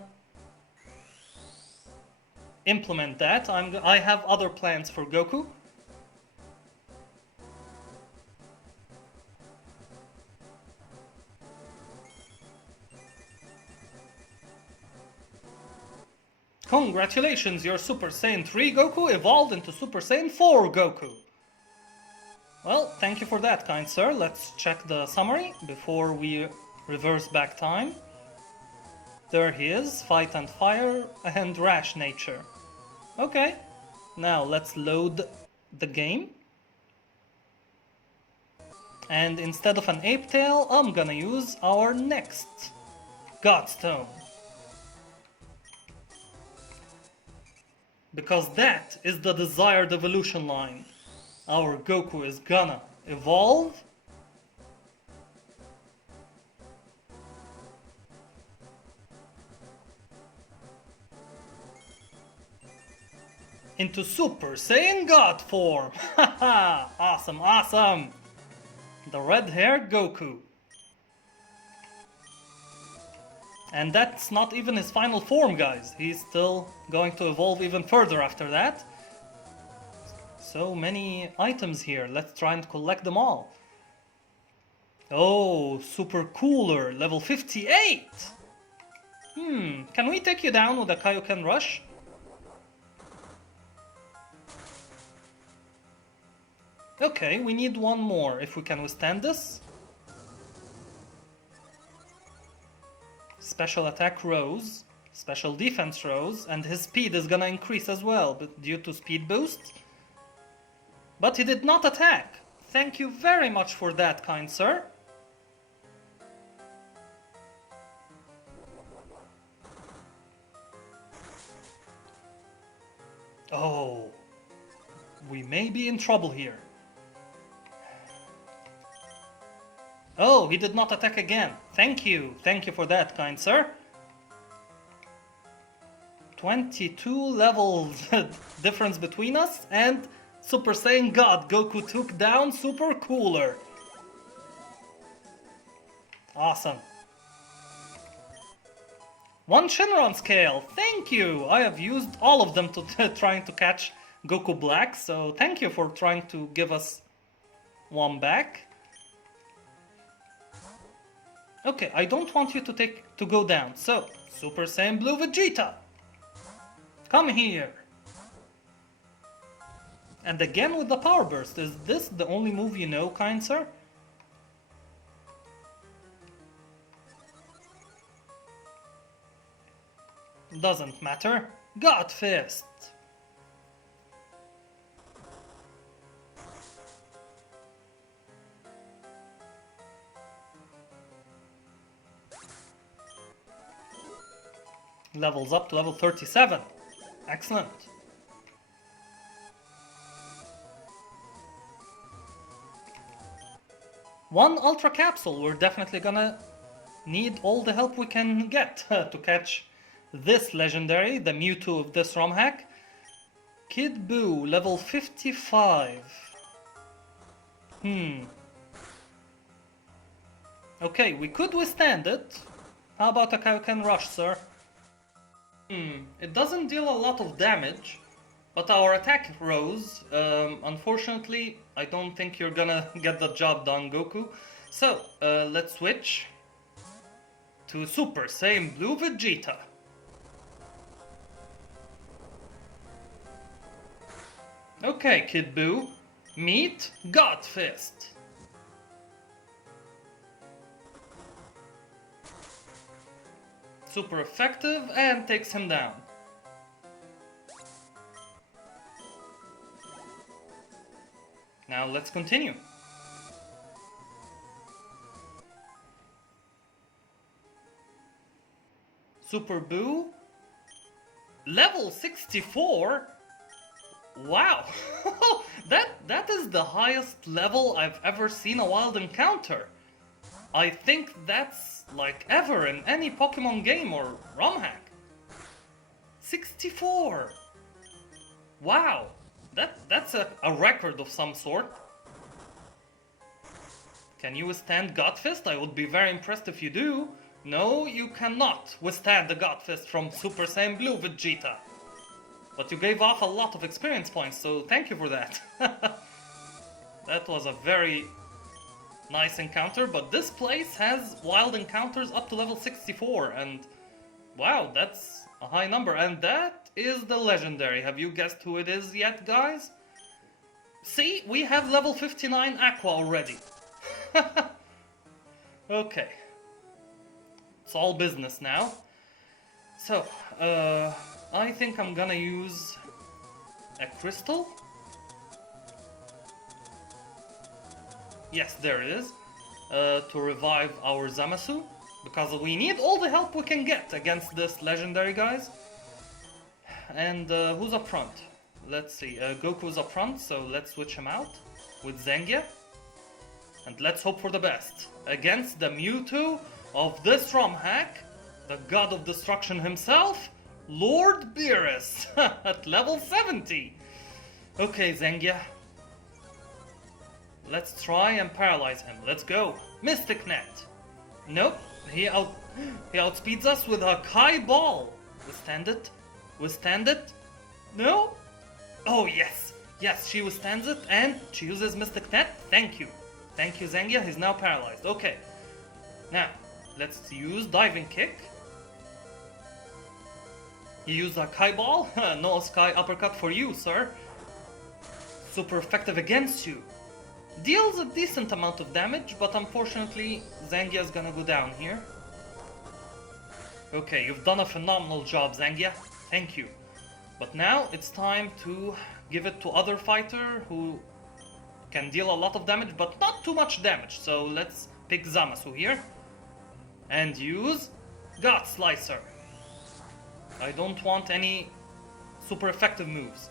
implement that. I have other plans for Goku. Congratulations, your Super Saiyan 3 Goku evolved into Super Saiyan 4 Goku. Well, thank you for that, kind sir. Let's check the summary before we reverse back time. There he is, fight and fire and rash nature. Okay, now let's load the game. And instead of an ape tail, I'm gonna use our next Godstone. Because that is the desired evolution line. Our Goku is gonna evolve into Super Saiyan God form. Haha, awesome, awesome. The red-haired Goku. And that's not even his final form, guys. He's still going to evolve even further after that. So many items here. Let's try and collect them all. Oh, Super Cooler, level 58. Can we take you down with a Kaioken Rush? Okay, we need one more if we can withstand this. Special attack rose, special defense rose, and his speed is gonna increase as well, but due to speed boost. But he did not attack. Thank you very much for that, kind sir. Oh, we may be in trouble here. Oh, he did not attack again. Thank you for that, kind sir. 22 levels difference between us, and Super Saiyan God Goku took down Super Cooler. Awesome. 1 Shenron scale, thank you! I have used all of them to trying to catch Goku Black, so thank you for trying to give us one back. Okay, I don't want you to go down, so Super Saiyan Blue Vegeta! Come here! And again with the Power Burst, is this the only move you know, kind sir? Doesn't matter. God Fist! Levels up to level 37. Excellent. One Ultra Capsule. We're definitely gonna need all the help we can get to catch this legendary, the Mewtwo of this ROM hack. Kid Buu, level 55. Okay, we could withstand it. How about a Kaioken Rush, sir? It doesn't deal a lot of damage, but our attack rose. Unfortunately, I don't think you're gonna get the job done, Goku. So, let's switch to Super Saiyan Blue Vegeta. Okay, Kid Buu, meet God Fist. Super effective and takes him down. Now let's continue. Super Buu, level 64? Wow, that is the highest level I've ever seen a wild encounter. I think that's like ever in any Pokemon game or ROM hack. 64! Wow, that's a record of some sort. Can you withstand God Fist? I would be very impressed if you do. No, you cannot withstand the God Fist from Super Saiyan Blue Vegeta. But you gave off a lot of experience points, so thank you for that. That was a very nice encounter, but this place has wild encounters up to level 64, and wow, that's a high number. And that is the legendary. Have you guessed who it is yet, guys? See, we have level 59 Aqua already. Okay. It's all business now. So, I think I'm gonna use a crystal. Yes, there it is. To revive our Zamasu. Because we need all the help we can get against this legendary, guys. And who's up front? Let's see. Goku's up front, so let's switch him out with Zengia. And let's hope for the best. Against the Mewtwo of this ROM hack, the god of destruction himself, Lord Beerus, at level 70. Okay, Zengia. Let's try and paralyze him. Let's go. Mystic Net. Nope. He outspeeds us with a Kai Ball. Withstand it. Withstand it. No. Oh, yes. Yes, she withstands it and she uses Mystic Net. Thank you. Thank you, Zengia. He's now paralyzed. Okay. Now, let's use Diving Kick. You use a Kai Ball? No Sky Uppercut for you, sir. Super effective against you. Deals a decent amount of damage, but unfortunately, Zengia is gonna go down here. Okay, you've done a phenomenal job, Zengia. Thank you. But now it's time to give it to other fighter who can deal a lot of damage, but not too much damage. So let's pick Zamasu here. And use God Slicer. I don't want any super effective moves.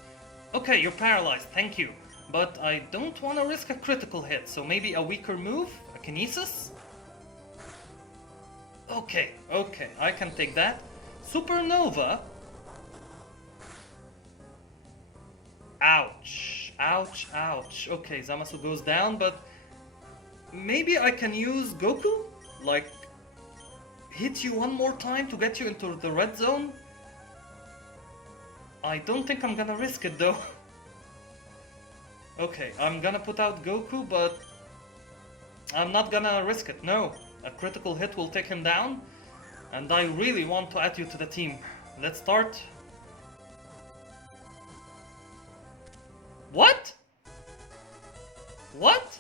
Okay, you're paralyzed, thank you. But I don't want to risk a critical hit, so maybe a weaker move? A Kinesis? Okay, I can take that. Supernova. Ouch, ouch, ouch. Okay, Zamasu goes down, but maybe I can use Goku? Like, hit you one more time to get you into the red zone? I don't think I'm gonna risk it though. Okay, I'm gonna put out Goku, but I'm not gonna risk it, no. A critical hit will take him down, and I really want to add you to the team. Let's start. What? What?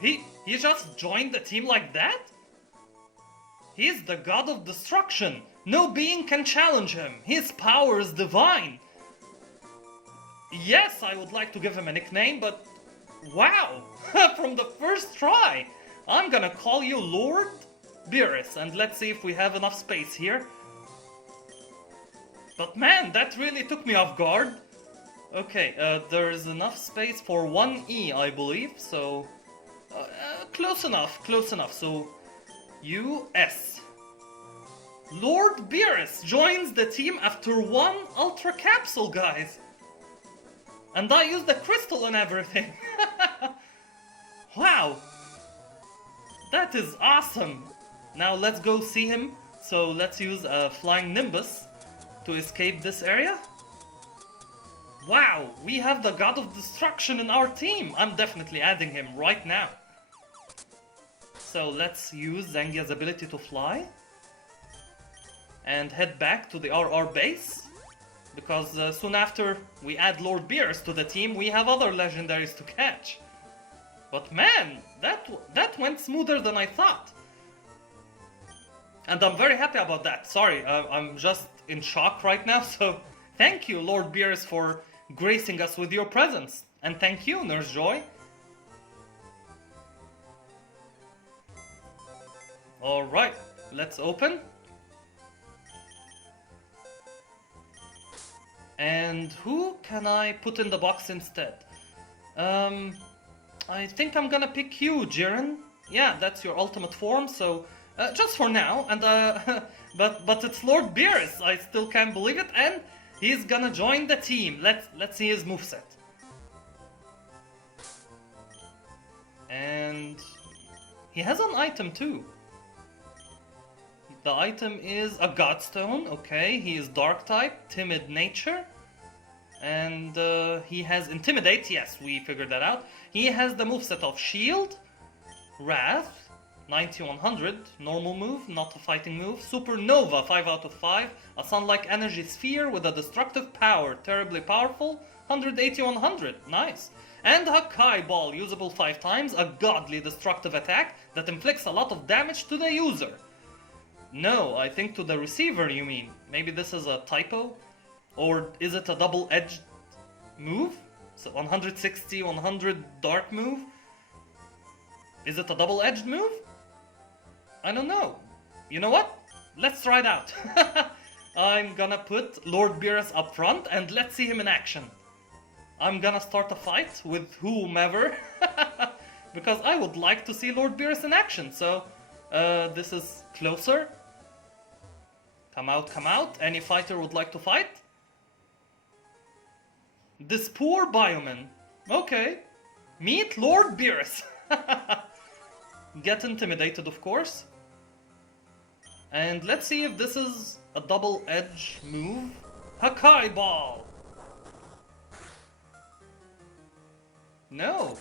He just joined the team like that? He's the god of destruction. No being can challenge him. His power is divine. Yes, I would like to give him a nickname, but wow! From the first try! I'm gonna call you Lord Beerus, and let's see if we have enough space here. But man, that really took me off guard. Okay, there is enough space for one E, I believe, so... Close enough, close enough. So, US. Lord Beerus joins the team after one Ultra Capsule, guys. And I used the crystal and everything. Wow. That is awesome. Now let's go see him. So let's use a Flying Nimbus to escape this area. Wow, we have the God of Destruction in our team. I'm definitely adding him right now. So let's use Zangia's ability to fly. And head back to the RR base. Because soon after we add Lord Beerus to the team, we have other legendaries to catch. But man, that went smoother than I thought. And I'm very happy about that. Sorry, I'm just in shock right now. So thank you, Lord Beerus, for gracing us with your presence. And thank you, Nurse Joy. Alright, let's open. And who can I put in the box instead? I think I'm gonna pick you, Jiren. Yeah, that's your ultimate form, so just for now. And but it's Lord Beerus. I still can't believe it, and he's gonna join the team. Let's see his moveset. And he has an item too. The item is a Godstone. Okay, he is Dark type, Timid nature. And he has Intimidate, yes, we figured that out. He has the moveset of Shield, Wrath, 90-100, normal move, not a fighting move. Supernova, 5 out of 5, a sun-like energy sphere with a destructive power, terribly powerful, 180-100, nice. And Hakai Ball, usable 5 times, a godly destructive attack that inflicts a lot of damage to the user. No, I think to the receiver you mean. Maybe this is a typo? Or is it a double-edged move? So 160, 100 dark move? Is it a double-edged move? I don't know. You know what? Let's try it out. I'm gonna put Lord Beerus up front and let's see him in action. I'm gonna start a fight with whomever. Because I would like to see Lord Beerus in action. So this is closer. Come out, come out. Any fighter would like to fight? This poor bioman. Okay. Meet Lord Beerus. Get intimidated, of course. And let's see if this is a double-edged move. Hakai Ball. No.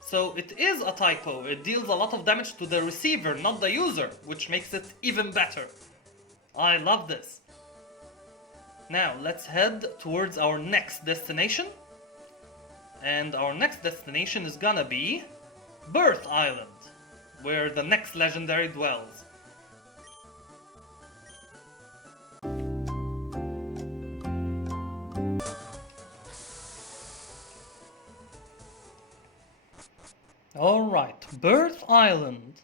So it is a typo. It deals a lot of damage to the receiver, not the user, which makes it even better. I love this. Now, let's head towards our next destination. And our next destination is gonna be Birth Island, where the next legendary dwells. Alright, Birth Island.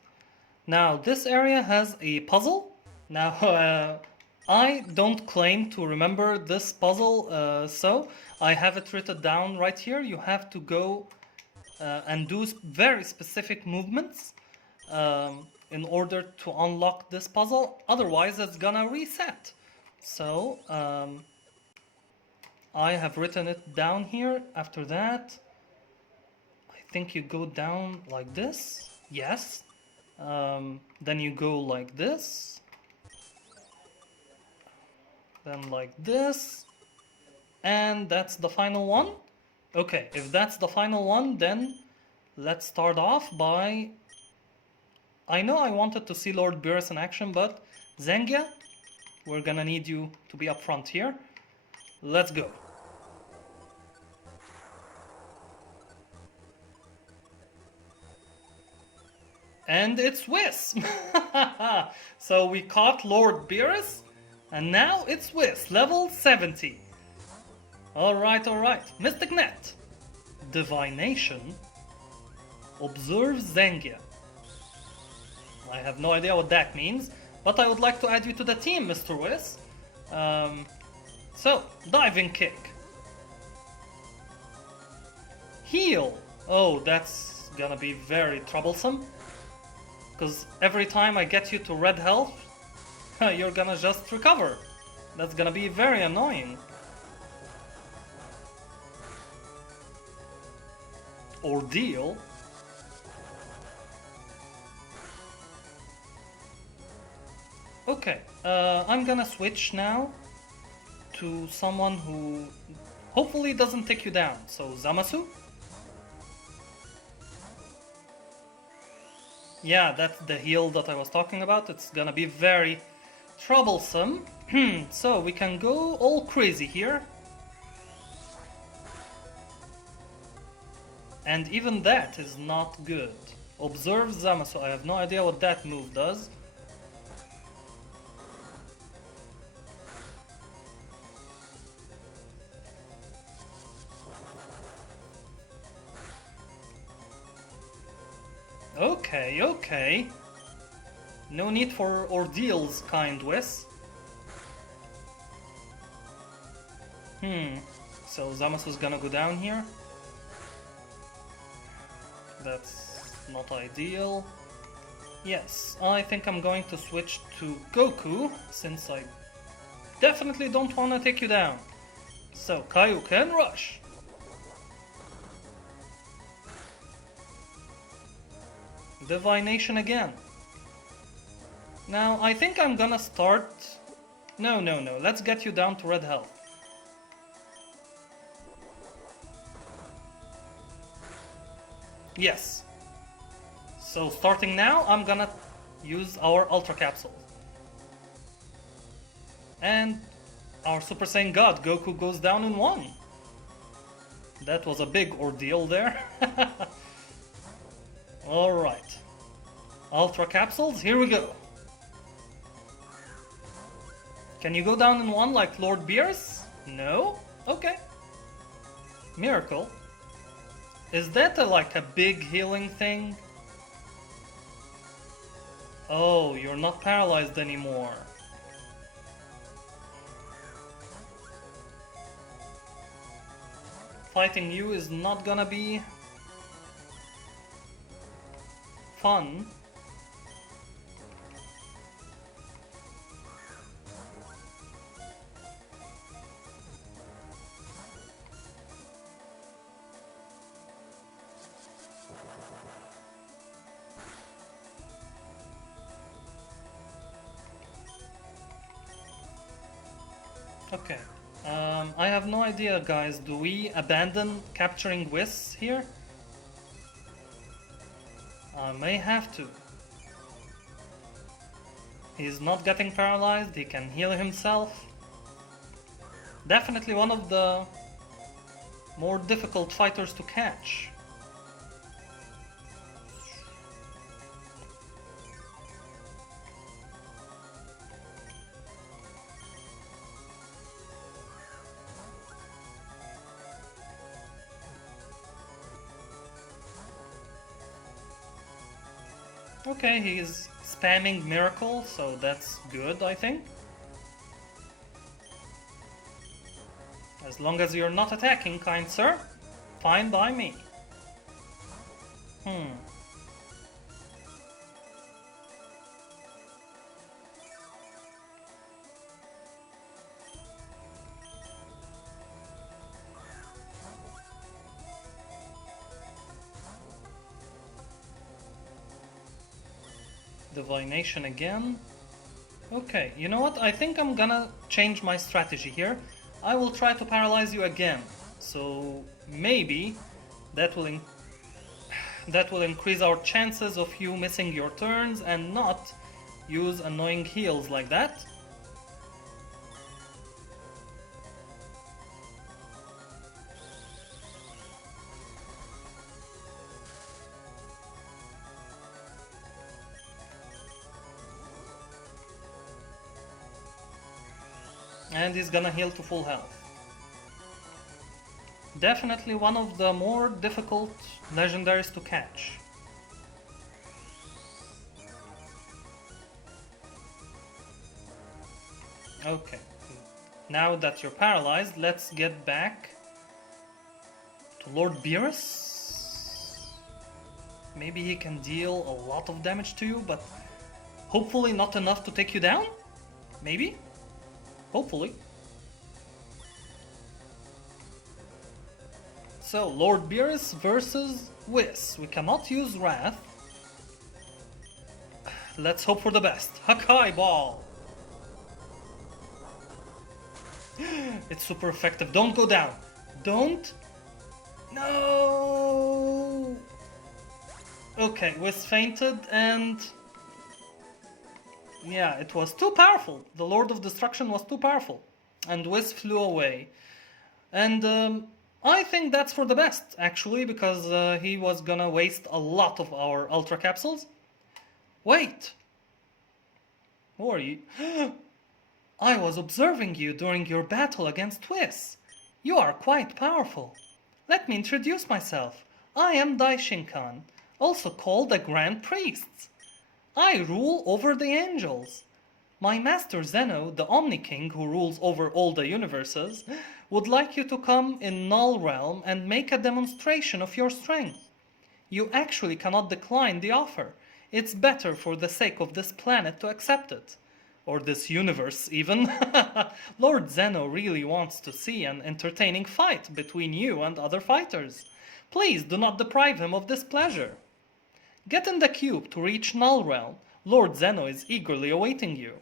Now, this area has a puzzle. Now, I don't claim to remember this puzzle, so I have it written down right here. You have to go and do very specific movements in order to unlock this puzzle. Otherwise, it's gonna reset. So, I have written it down here. After that, I think you go down like this. Yes. Then you go like this. Then like this. And that's the final one. Okay, if that's the final one, then let's start off by... I know I wanted to see Lord Beerus in action, but Zangia, we're gonna need you to be up front here. Let's go. And it's Whis! So we caught Lord Beerus, and now it's Whis, level 70. Alright, alright. Mystic Net. Divination. Observe Zangia. I have no idea what that means, but I would like to add you to the team, Mr. Whis. So, Diving Kick. Heal. Oh, that's gonna be very troublesome. Because every time I get you to red health, you're gonna just recover. That's gonna be very annoying. Ordeal. Okay, I'm gonna switch now to someone who hopefully doesn't take you down. So Zamasu. Yeah, that's the heal that I was talking about. It's gonna be very troublesome. So we can go all crazy here. And even that is not good. Observe Zamasu. I have no idea what that move does. Okay, okay. No need for ordeals, kind Whis. So Zamasu's gonna go down here. That's not ideal. Yes, I think I'm going to switch to Goku, since I definitely don't want to take you down. So Kaioken Rush. Divination again. Now I think I'm gonna start... No, let's get you down to red health. Yes. So starting now, I'm gonna use our Ultra Capsule. And our Super Saiyan God, Goku, goes down in one. That was a big ordeal there. Alright. Ultra Capsules, here we go. Can you go down in one like Lord Beerus? No? Okay. Miracle. Is that like a big healing thing? Oh, you're not paralyzed anymore. Fighting you is not gonna be fun. Okay, I have no idea, guys. Do we abandon capturing Whis here? I may have to. He's not getting paralyzed, he can heal himself. Definitely one of the more difficult fighters to catch. Okay, he's spamming Miracle, so that's good, I think. As long as you're not attacking, kind sir, fine by me. Divination again. Okay, you know what? I think I'm gonna change my strategy here. I will try to paralyze you again. So maybe that will increase our chances of you missing your turns and not use annoying heals like that. And he's gonna heal to full health. Definitely one of the more difficult legendaries to catch. Okay, now that you're paralyzed, let's get back to Lord Beerus. Maybe he can deal a lot of damage to you, but hopefully not enough to take you down? Maybe? Hopefully. So, Lord Beerus versus Whis. We cannot use Wrath. Let's hope for the best. Hakai Ball! It's super effective. Don't go down. Don't. No! Okay, Whis fainted and... yeah, it was too powerful. The Lord of Destruction was too powerful. And Whis flew away. And I think that's for the best, actually, because he was gonna waste a lot of our Ultra Capsules. Wait! Who are you? I was observing you during your battle against Whis. You are quite powerful. Let me introduce myself. I am Daishinkan, also called the Grand Priest. I rule over the angels. My master Zeno, the Omni King who rules over all the universes, would like you to come in Null Realm and make a demonstration of your strength. You actually cannot decline the offer. It's better for the sake of this planet to accept it. Or this universe, even. Lord Zeno really wants to see an entertaining fight between you and other fighters. Please do not deprive him of this pleasure. Get in the cube to reach Null Realm. Lord Zeno is eagerly awaiting you.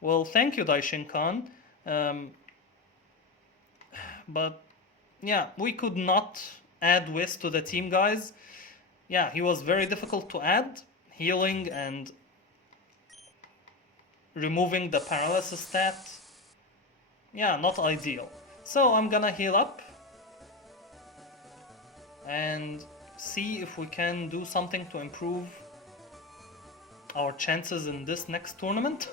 Well, thank you, Daishinkan. But, yeah, we could not add Whis to the team, guys. Yeah, he was very difficult to add. Healing and removing the paralysis stat. Yeah, not ideal. So I'm gonna heal up and see if we can do something to improve our chances in this next tournament.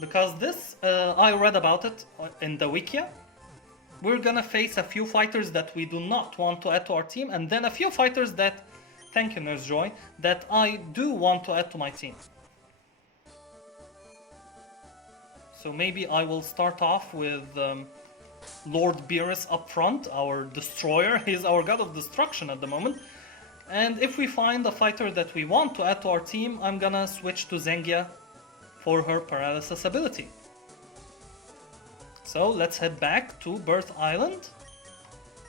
Because this, I read about it in the Wikia. We're gonna face a few fighters that we do not want to add to our team, and then a few fighters that, thank you Nurse Joy, that I do want to add to my team. So maybe I will start off with Lord Beerus up front, our destroyer. He's our god of destruction at the moment. And if we find a fighter that we want to add to our team, I'm gonna switch to Zengia for her paralysis ability. So let's head back to Birth Island,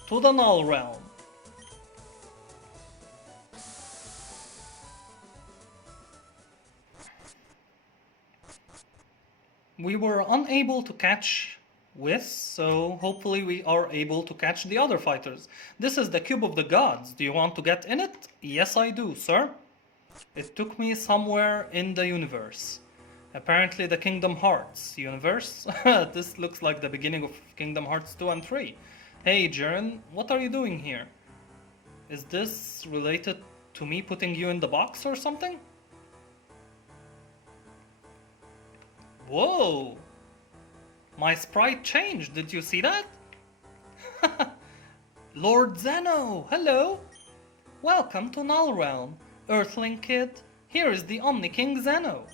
to the Null Realm. We were unable to catch Whis, so hopefully we are able to catch the other fighters. This is the Cube of the Gods. Do you want to get in it? Yes, I do, sir. It took me somewhere in the universe. Apparently the Kingdom Hearts universe. This looks like the beginning of Kingdom Hearts 2 and 3. Hey Jiren, what are you doing here? Is this related to me putting you in the box or something? Whoa! My sprite changed, did you see that? Lord Zeno, hello! Welcome to Null Realm, Earthling kid. Here is the Omni King Zeno.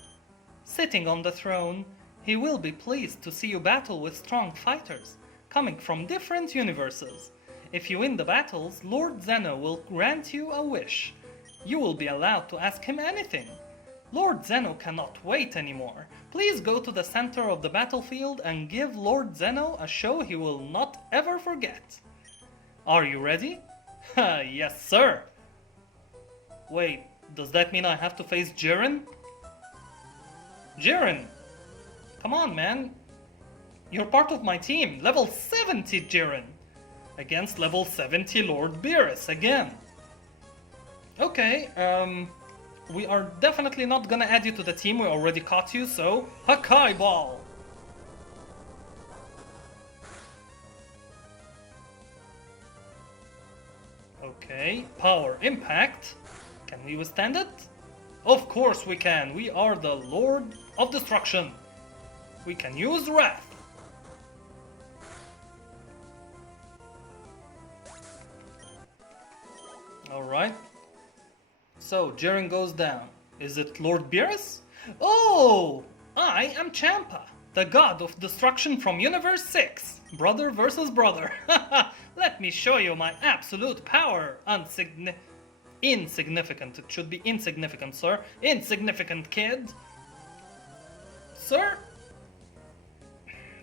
Sitting on the throne, he will be pleased to see you battle with strong fighters, coming from different universes. If you win the battles, Lord Zeno will grant you a wish. You will be allowed to ask him anything. Lord Zeno cannot wait anymore. Please go to the center of the battlefield and give Lord Zeno a show he will not ever forget. Are you ready? Yes, sir. Wait, does that mean I have to face Jiren? Jiren! Come on, man. You're part of my team. Level 70 Jiren. Against level 70 Lord Beerus again. Okay, we are definitely not gonna add you to the team. We already caught you, so Hakai Ball! Okay, Power Impact. Can we withstand it? Of course we can. We are the Lord of Destruction. We can use Wrath. Alright. So, Jiren goes down. Is it Lord Beerus? Oh! I am Champa, the god of destruction from Universe 6. Brother versus brother. Let me show you my absolute power, insignificant. It should be insignificant, sir. Insignificant kid. Sir?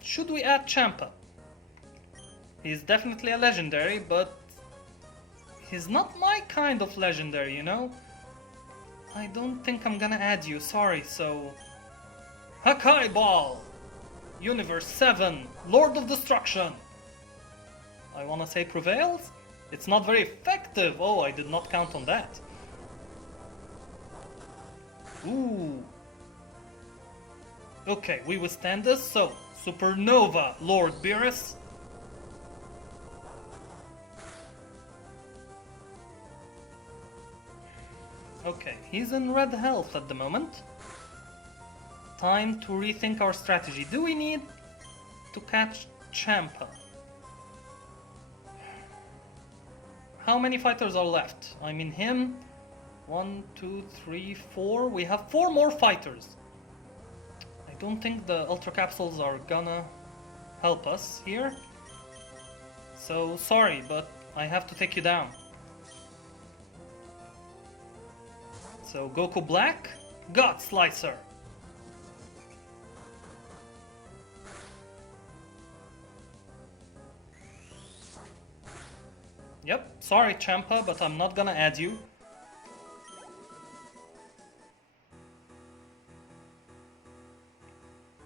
Should we add Champa? He's definitely a legendary, but he's not my kind of legendary, you know? I don't think I'm gonna add you, sorry, so... Hakai Ball! Universe 7, Lord of Destruction! I wanna say prevails? It's not very effective! Oh, I did not count on that. Ooh. Okay, we withstand this, so... Supernova, Lord Beerus. Okay, he's in red health at the moment. Time to rethink our strategy. Do we need to catch Champa? How many fighters are left? I mean him. 1, 2, 3, 4. We have 4 more fighters. I don't think the Ultra Capsules are gonna help us here. So sorry, but I have to take you down. So Goku Black, God Slicer. Yep, sorry Champa, but I'm not gonna add you.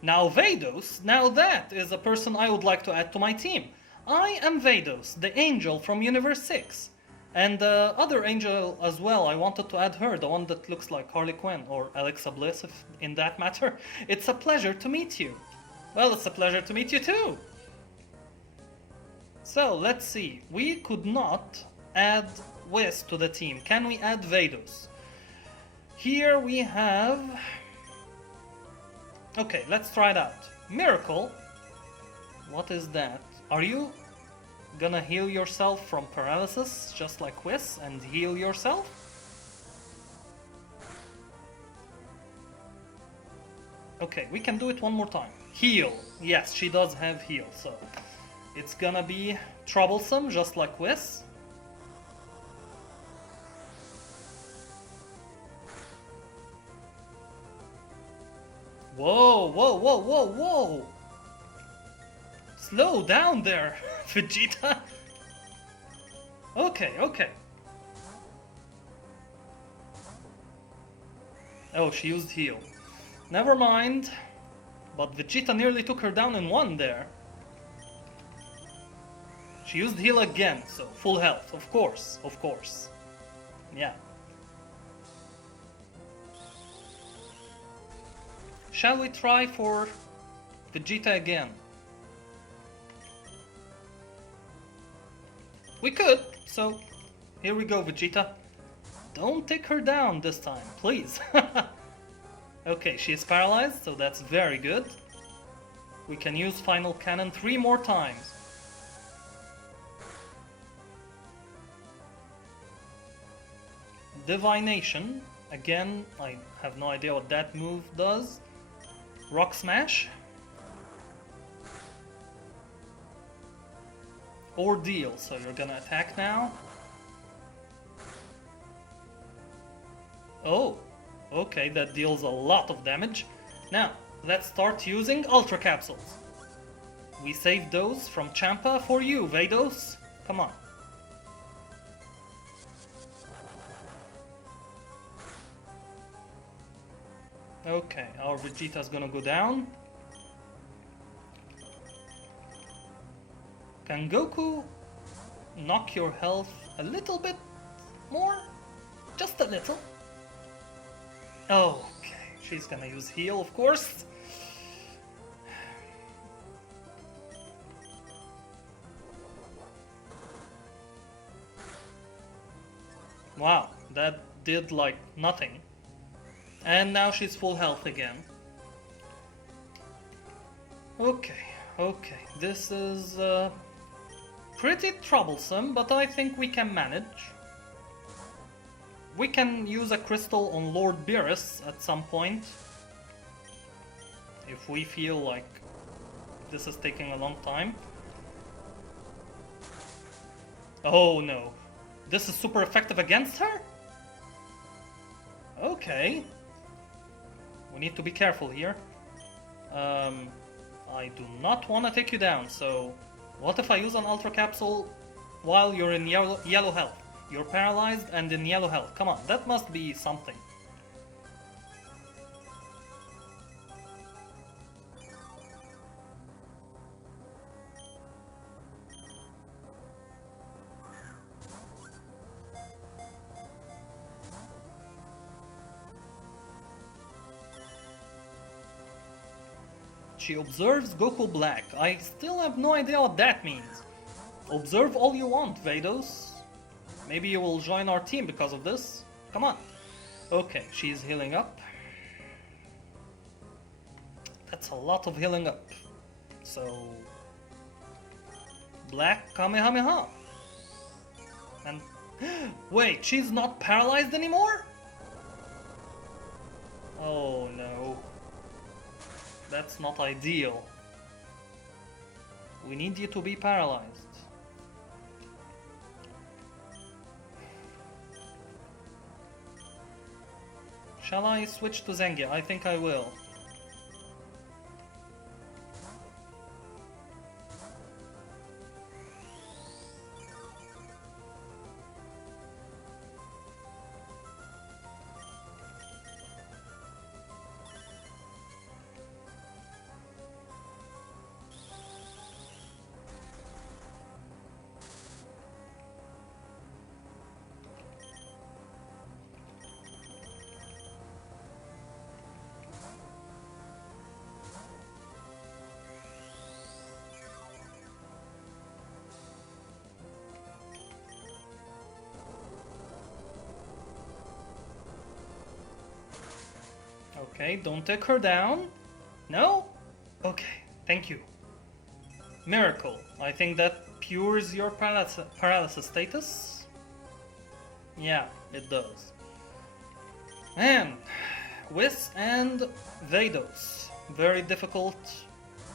Now Vados, now that is a person I would like to add to my team. I am Vados, the angel from Universe 6. And the other angel as well, I wanted to add her, the one that looks like Harley Quinn, or Alexa Bliss if in that matter. It's a pleasure to meet you. Well, it's a pleasure to meet you too. So, let's see. We could not add Whis to the team. Can we add Vados? Here we have... Okay, let's try it out. Miracle. What is that? Are you gonna heal yourself from paralysis, just like Whis, and heal yourself? Okay, we can do it one more time. Heal. Yes, she does have heal, so it's gonna be troublesome, just like Whis. Whoa, whoa, whoa, whoa, whoa! Slow down there, Vegeta! Okay, okay. Oh, she used heal. Never mind. But Vegeta nearly took her down in one there. She used heal again, so full health, of course, of course. Yeah. Shall we try for Vegeta again? We could, so here we go, Vegeta. Don't take her down this time, please. Okay, she is paralyzed, so that's very good. We can use Final Cannon 3 more times. Divination. Again, I have no idea what that move does. Rock Smash. Ordeal, so you're gonna attack now. Oh, okay, that deals a lot of damage. Now, let's start using Ultra Capsules. We saved those from Champa for you, Vados. Come on. Okay, our Vegeta's gonna go down. Can Goku knock your health a little bit more? Just a little. Okay, she's gonna use heal, of course. Wow, that did like nothing. And now she's full health again. Okay, okay, this is pretty troublesome, but I think we can manage. We can use a crystal on Lord Beerus at some point, if we feel like this is taking a long time. Oh no, this is super effective against her? Okay. We need to be careful here. I do not want to take you down, so what if I use an Ultra Capsule while you're in yellow health? You're paralyzed and in yellow health. Come on, that must be something. She observes Goku Black. I still have no idea what that means. Observe all you want, Vados. Maybe you will join our team because of this. Come on. Okay, she's healing up. That's a lot of healing up. So... Black Kamehameha. And... Wait, she's not paralyzed anymore? Oh no. That's not ideal. We need you to be paralyzed. Shall I switch to Zengia? I think I will. Okay, don't take her down. No? Okay, thank you. Miracle. I think that cures your paralysis status. Yeah, it does. And Whis and Vados. Very difficult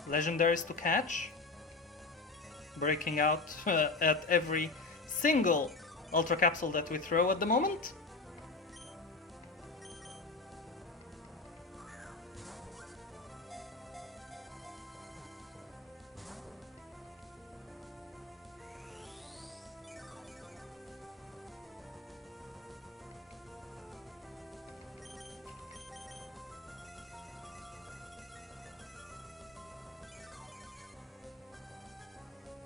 legendaries to catch. Breaking out at every single Ultra Capsule that we throw at the moment.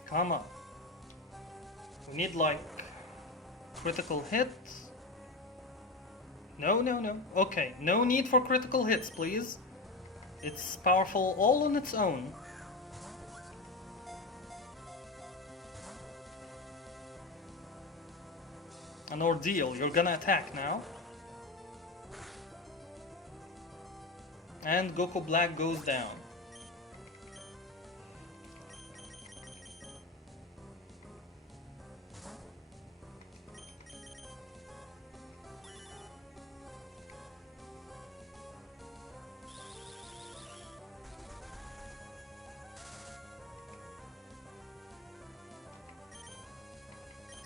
Come on. We need like critical hits. No, no, no. Okay, no need for critical hits, please. It's powerful all on its own. An ordeal. You're gonna attack now. And Goku Black goes down.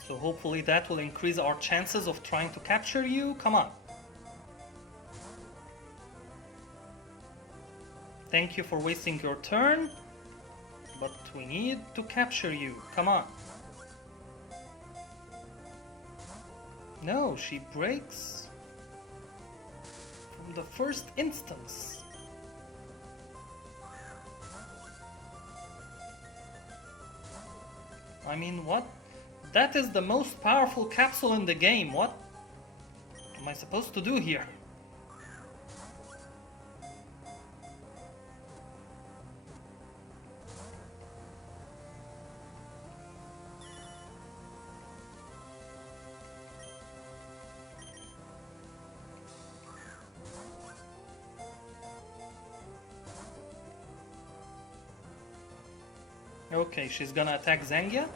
So hopefully that will increase our chances of trying to capture you. Come on. Thank you for wasting your turn, but we need to capture you. Come on. No, she breaks from the first instance. I mean, what? That is the most powerful capsule in the game. What am I supposed to do here? Okay, she's gonna attack Zengia.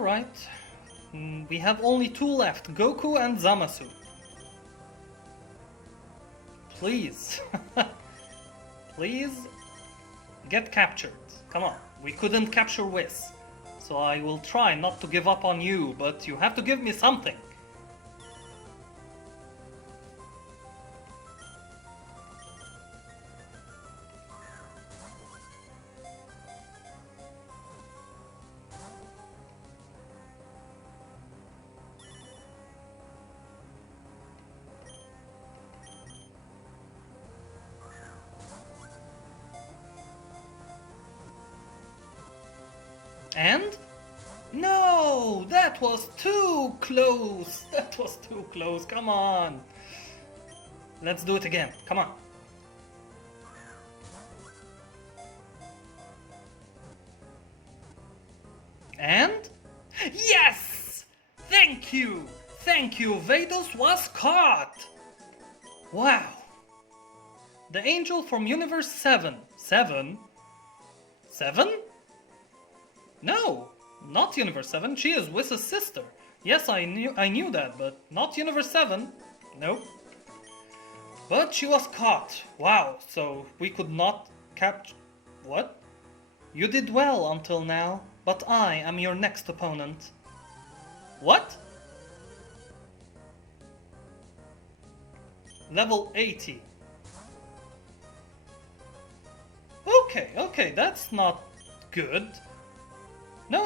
Alright. We have only two left, Goku and Zamasu. Please. Please get captured. Come on. We couldn't capture Whis. So I will try not to give up on you, but you have to give me something. And? No! That was too close! That was too close, come on! Let's do it again, come on. And? Yes! Thank you! Thank you, Vados was caught! Wow! The angel from Universe 7. 7? 7? No! Not Universe 7, she is Whis' sister. Yes, I knew that, but not Universe 7. Nope. But she was caught. Wow, so we could not capture... What? You did well until now, but I am your next opponent. What? Level 80. Okay, that's not good. No.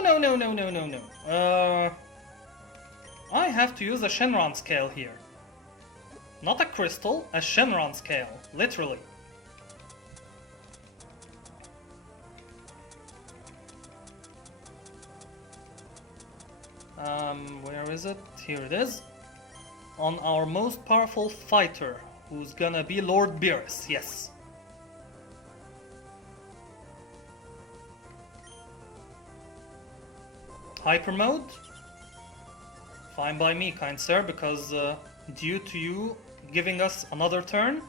I have to use a Shenron scale here. Not a crystal, a Shenron scale, literally. Where is it? Here it is. On our most powerful fighter, who's gonna be Lord Beerus, yes. Hyper mode? Fine by me, kind sir, because due to you giving us another turn,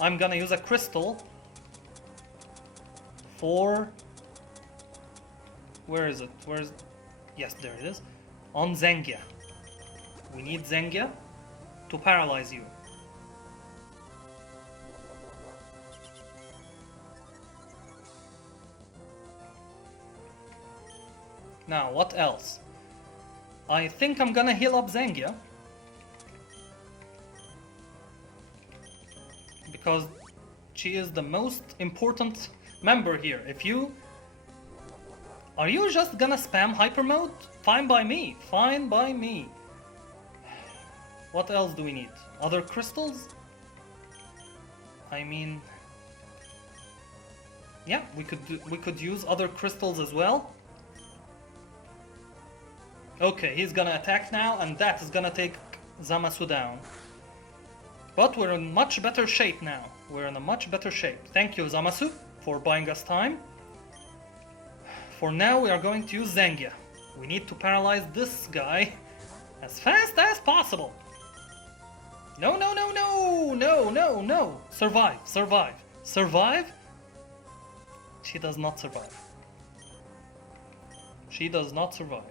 I'm gonna use a crystal for... Where is it? Yes, there it is. On Zengia. We need Zengia to paralyze you. Now, what else? I think I'm gonna heal up Zengia. Because she is the most important member here. Are you just gonna spam hyper mode? Fine by me, fine by me. What else do we need? Other crystals? I mean... Yeah, we could use other crystals as well. Okay, he's gonna attack now, and that is gonna take Zamasu down. But we're in much better shape now. We're in a much better shape. Thank you, Zamasu, for buying us time. For now, we are going to use Zengia. We need to paralyze this guy as fast as possible. No. Survive. She does not survive. She does not survive.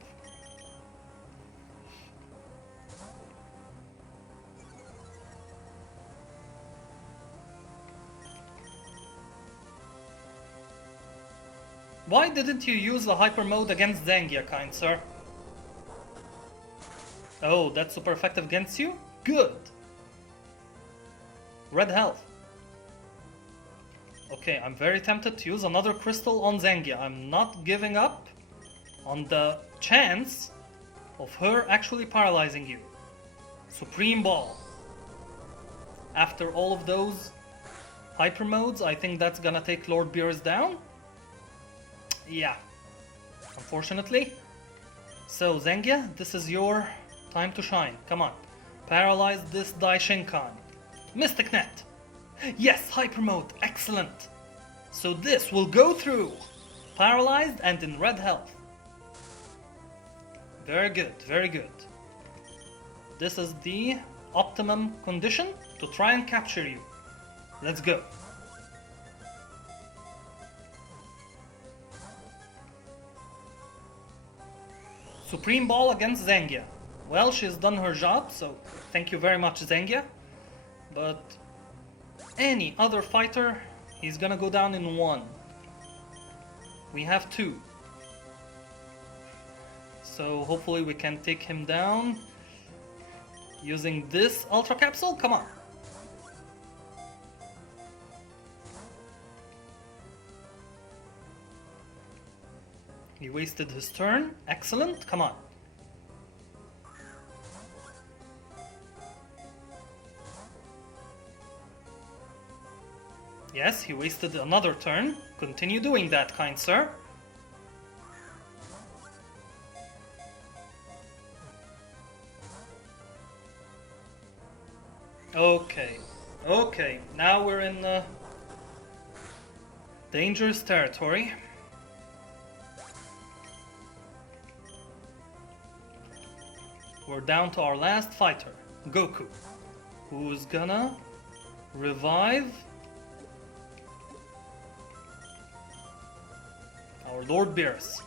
Why didn't you use the hyper mode against Zengia, kind sir? Oh, that's super effective against you? Good! Red health. Okay, I'm very tempted to use another crystal on Zengia. I'm not giving up on the chance of her actually paralyzing you. Supreme Ball. After all of those hyper modes, I think that's gonna take Lord Beerus down. Yeah, unfortunately. So Zengia, this is your time to shine. Come on, paralyze this Daishinkan. Mystic Net. Yes, hyper mode, excellent. So this will go through. Paralyzed and in red health. Very good, very good. This is the optimum condition to try and capture you. Let's go. Supreme Ball against Zengia. Well, she's done her job, so thank you very much, Zengia. But any other fighter, he's gonna go down in one. We have two. So hopefully we can take him down using this Ultra Capsule. Come on. He wasted his turn. Excellent. Come on. Yes, he wasted another turn. Continue doing that, kind sir. Okay, now we're in dangerous territory. We're down to our last fighter, Goku, who's gonna revive our Lord Beerus.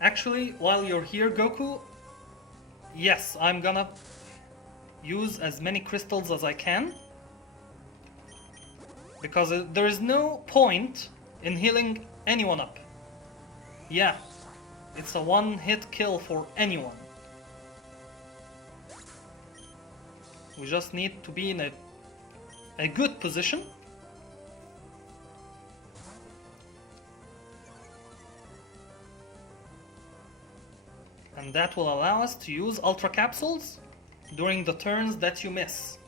Actually, while you're here, Goku, yes, I'm gonna use as many crystals as I can, because there is no point in healing anyone up. Yeah, it's a one-hit kill for anyone. We just need to be in a good position. And that will allow us to use Ultra Capsules during the turns that you miss.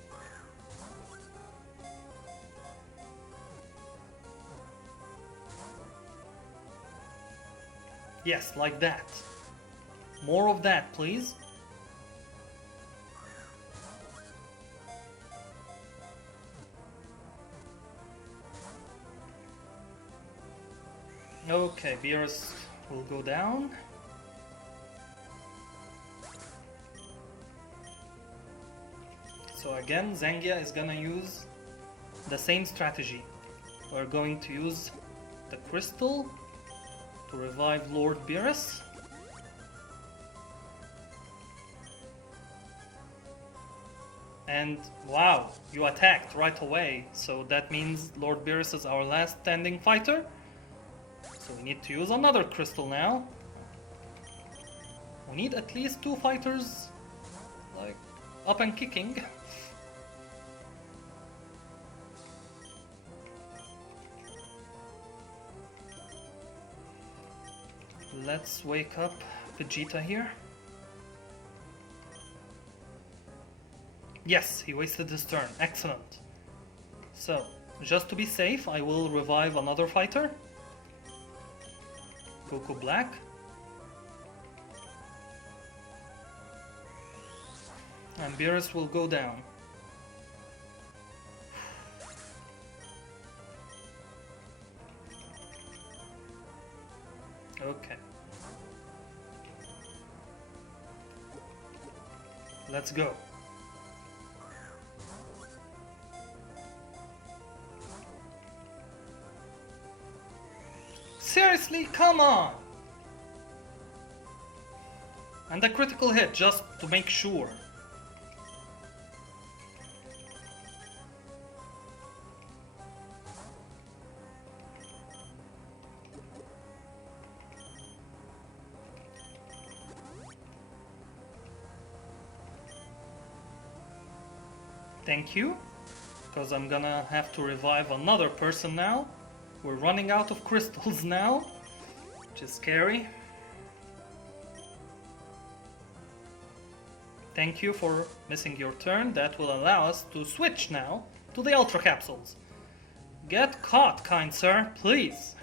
Yes, like that. More of that, please. Okay, Beerus will go down. So again, Zengia is gonna use the same strategy. We're going to use the crystal to revive Lord Beerus. And wow, you attacked right away. So that means Lord Beerus is our last standing fighter. So we need to use another crystal now. We need at least two fighters, like, up and kicking. Let's wake up Vegeta here. Yes, he wasted his turn. Excellent. So, just to be safe, I will revive another fighter. Goku Black. And Beerus will go down. Okay. Let's go. Seriously? Come on! And a critical hit, just to make sure. Thank you, because I'm gonna have to revive another person now. We're running out of crystals now, which is scary. Thank you for missing your turn. That will allow us to switch now to the Ultra Capsules. Get caught, kind sir, please.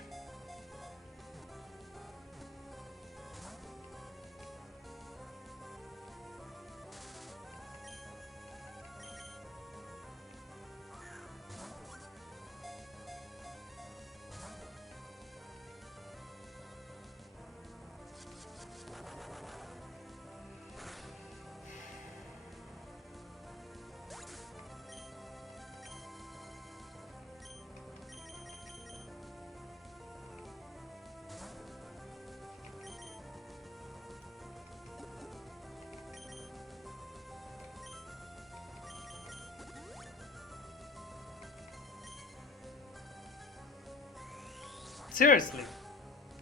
Seriously.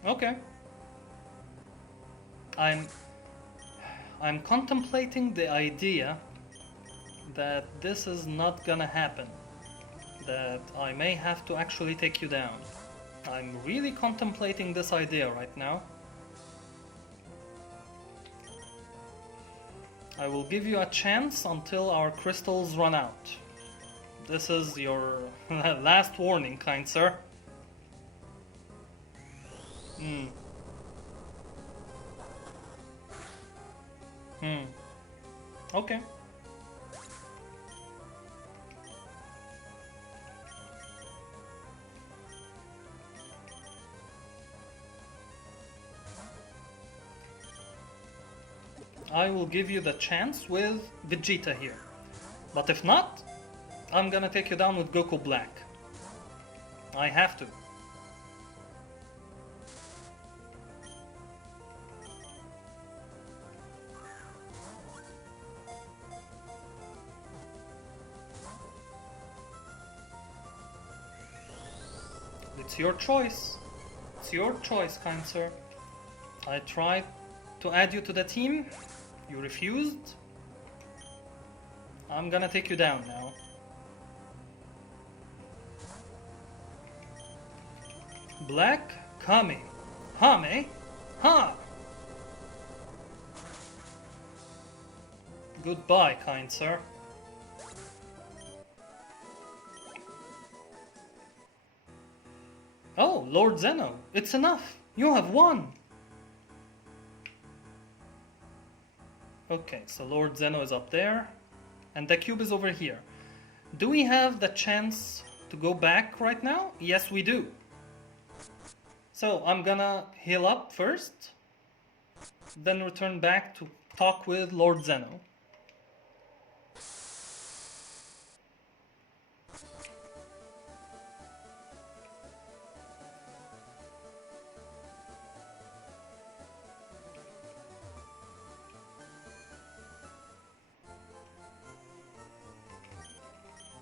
Okay. I'm contemplating the idea that this is not gonna happen. That I may have to actually take you down. I'm really contemplating this idea right now. I will give you a chance until our crystals run out. This is your last warning, kind sir. Okay. I will give you the chance with Vegeta here. But if not, I'm gonna take you down with Goku Black. I have to. It's your choice. It's your choice, kind sir. I tried to add you to the team. You refused. I'm gonna take you down now. Black, Kame. Hame? Ha! Goodbye, kind sir. Oh, Lord Zeno, it's enough. You have won. Okay, so Lord Zeno is up there, and the cube is over here. Do we have the chance to go back right now? Yes, we do. So I'm gonna heal up first, then return back to talk with Lord Zeno.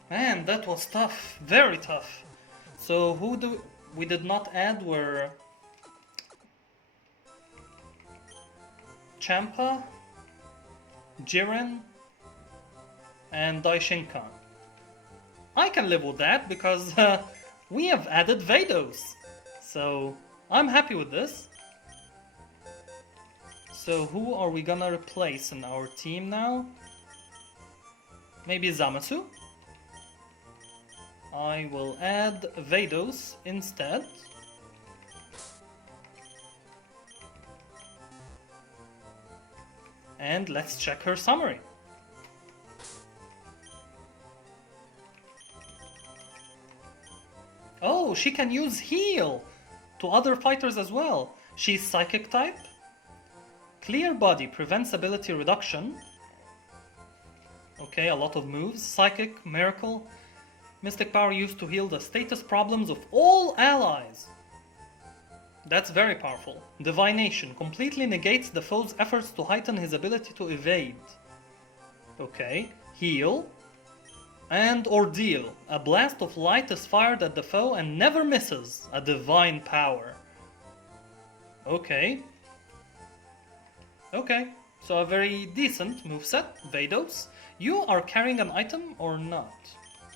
Man, that was tough. Very tough. So who do we did not add were Champa, Jiren, and Daishinkan. I can live with that because we have added Vados. So I'm happy with this. So who are we gonna replace in our team now? Maybe Zamasu? I will add Vados instead. And let's check her summary. Oh, she can use heal to other fighters as well. She's psychic type. Clear body prevents ability reduction. Okay, a lot of moves. Psychic, miracle. Mystic power used to heal the status problems of all allies. That's very powerful. Divination completely negates the foe's efforts to heighten his ability to evade. Okay, heal. And ordeal. A blast of light is fired at the foe and never misses. A divine power. Okay. Okay, so a very decent moveset. Vados. You are carrying an item or not?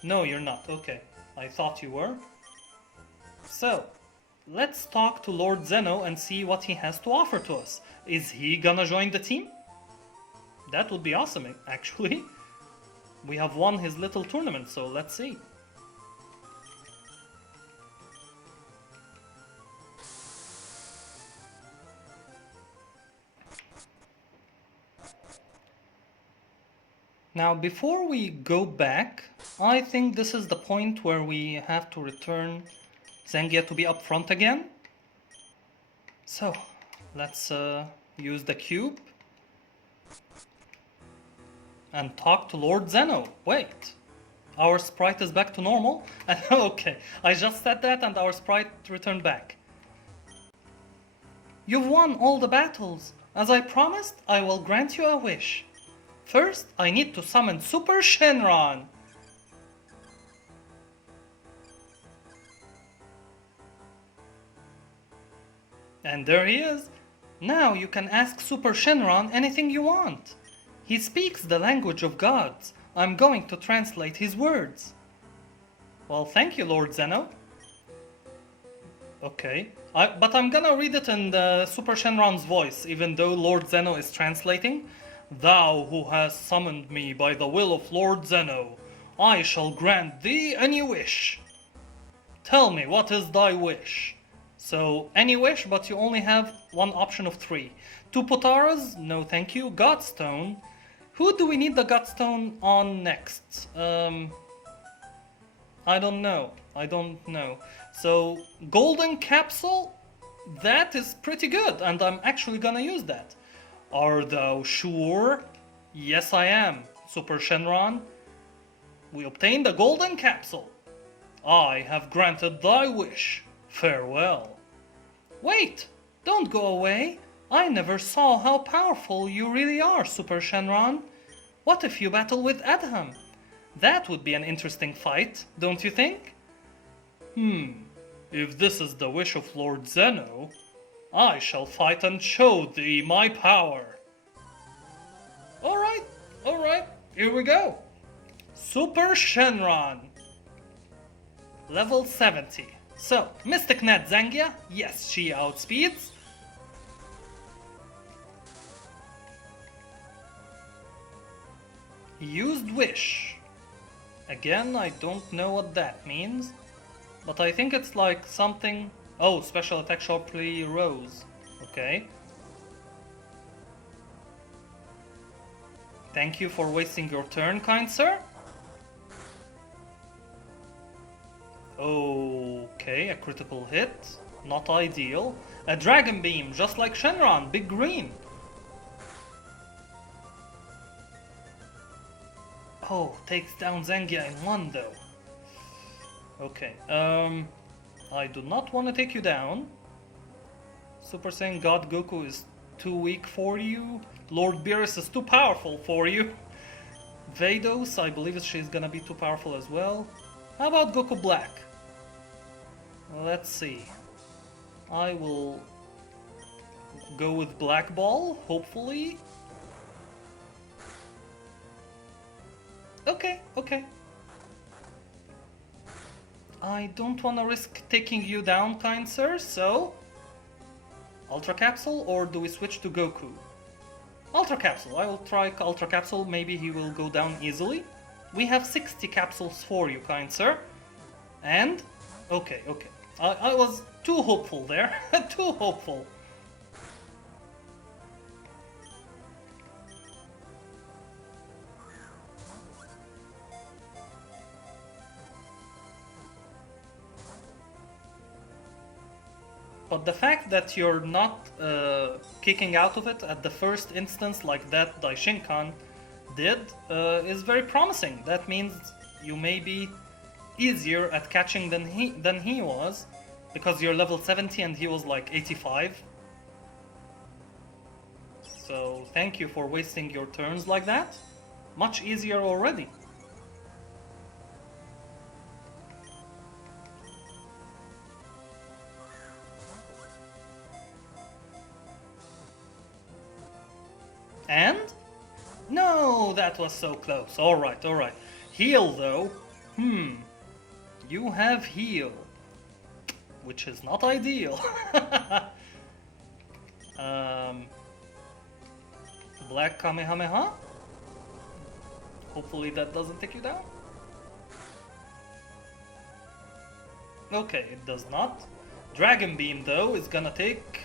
No, you're not. Okay, I thought you were. So, let's talk to Lord Zeno and see what he has to offer to us. Is he gonna join the team? That would be awesome, actually. We have won his little tournament, so let's see. Now, before we go back, I think this is the point where we have to return Zangia to be up front again. So, let's use the cube and talk to Lord Zeno. Wait, our sprite is back to normal? Okay, I just said that and our sprite returned back. You've won all the battles. As I promised, I will grant you a wish. First, I need to summon Super Shenron. And there he is. Now you can ask Super Shenron anything you want. He speaks the language of gods. I'm going to translate his words. Well, thank you, Lord Zeno. Okay, but I'm gonna read it in the Super Shenron's voice, even though Lord Zeno is translating. Thou who hast summoned me by the will of Lord Zeno, I shall grant thee any wish. Tell me, what is thy wish? So, any wish, but you only have one option of 3. 2 Potaras? No thank you. Godstone? Who do we need the Godstone on next? I don't know. So, Golden Capsule? That is pretty good, and I'm actually gonna use that. Are thou sure? Yes, I am, Super Shenron. We obtained the Golden Capsule. I have granted thy wish. Farewell. Wait! Don't go away. I never saw how powerful you really are, Super Shenron. What if you battle with Adham? That would be an interesting fight, don't you think? If this is the wish of Lord Zeno, I shall fight and show thee my power. Alright, here we go. Super Shenron. Level 70. So, Mystic Net Zangia, yes, she outspeeds. Used Wish. Again, I don't know what that means, but I think it's like something... Oh, special attack sharply rose. Okay. Thank you for wasting your turn, kind sir. Okay, a critical hit. Not ideal. A Dragon Beam, just like Shenron, big green. Oh, takes down Zangia in one though. Okay, I do not want to take you down. Super Saiyan God Goku is too weak for you. Lord Beerus is too powerful for you. Vados, I believe she's gonna be too powerful as well. How about Goku Black? Let's see. I will go with Black Ball, hopefully. Okay. I don't want to risk taking you down, kind sir, so... Ultra Capsule, or do we switch to Goku? Ultra Capsule, I will try Ultra Capsule, maybe he will go down easily. We have 60 capsules for you, kind sir. And... Okay. I was too hopeful there, too hopeful. But the fact that you're not kicking out of it at the first instance like that Daishinkan did is very promising. That means you may be easier at catching than he was, because you're level 70 and he was like 85. So thank you for wasting your turns like that. Much easier already. And? No, that was so close. Alright. Heal though. You have heal. Which is not ideal. Black Kamehameha? Hopefully that doesn't take you down. Okay, it does not. Dragon Beam though is gonna take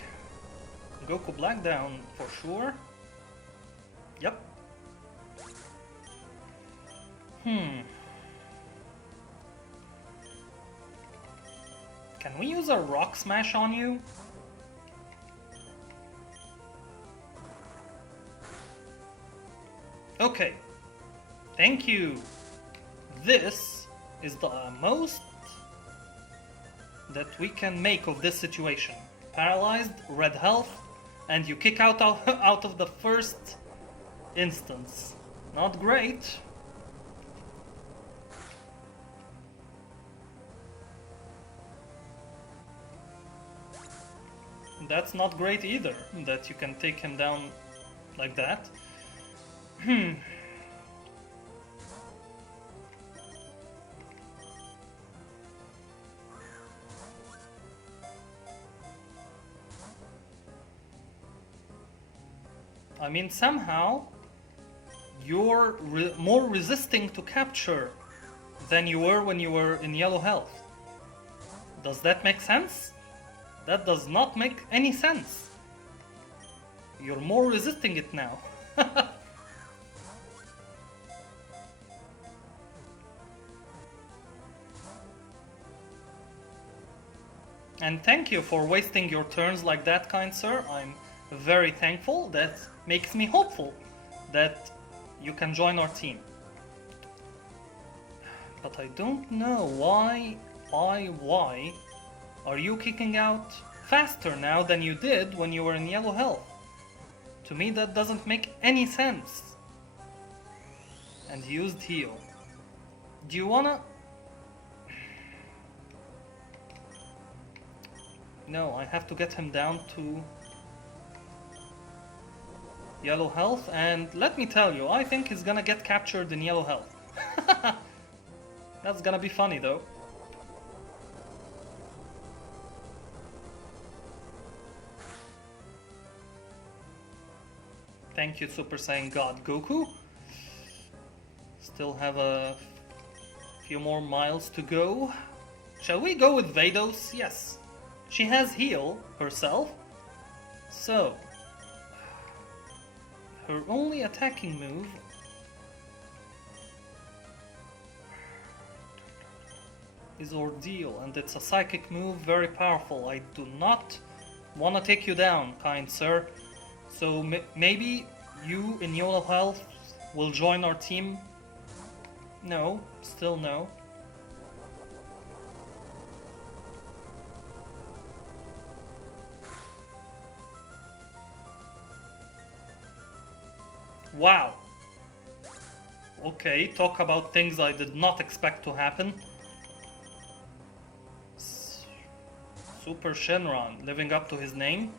Goku Black down for sure. Yep. Can we use a Rock Smash on you? Okay. Thank you. This is the most that we can make of this situation. Paralyzed, red health, and you kick out of the first instance. Not great. That's not great either, that you can take him down like that. I mean, somehow you're more resisting to capture than you were when you were in yellow health. Does that make sense? That does not make any sense. You're more resisting it now. And thank you for wasting your turns like that, kind sir. I'm very thankful. That makes me hopeful that you can join our team. But I don't know why are you kicking out faster now than you did when you were in yellow health? To me that doesn't make any sense. And he used heal. Do you wanna... No, I have to get him down to yellow health, and let me tell you, I think he's gonna get captured in yellow health. That's gonna be funny though. Thank you, Super Saiyan God Goku. Still have a few more miles to go. Shall we go with Vados? Yes. She has heal herself. So, her only attacking move is Ordeal, and it's a psychic move, very powerful. I do not want to take you down, kind sir. So maybe you in yellow health will join our team? No, still no. Wow. Okay, talk about things I did not expect to happen. Super Shenron, living up to his name.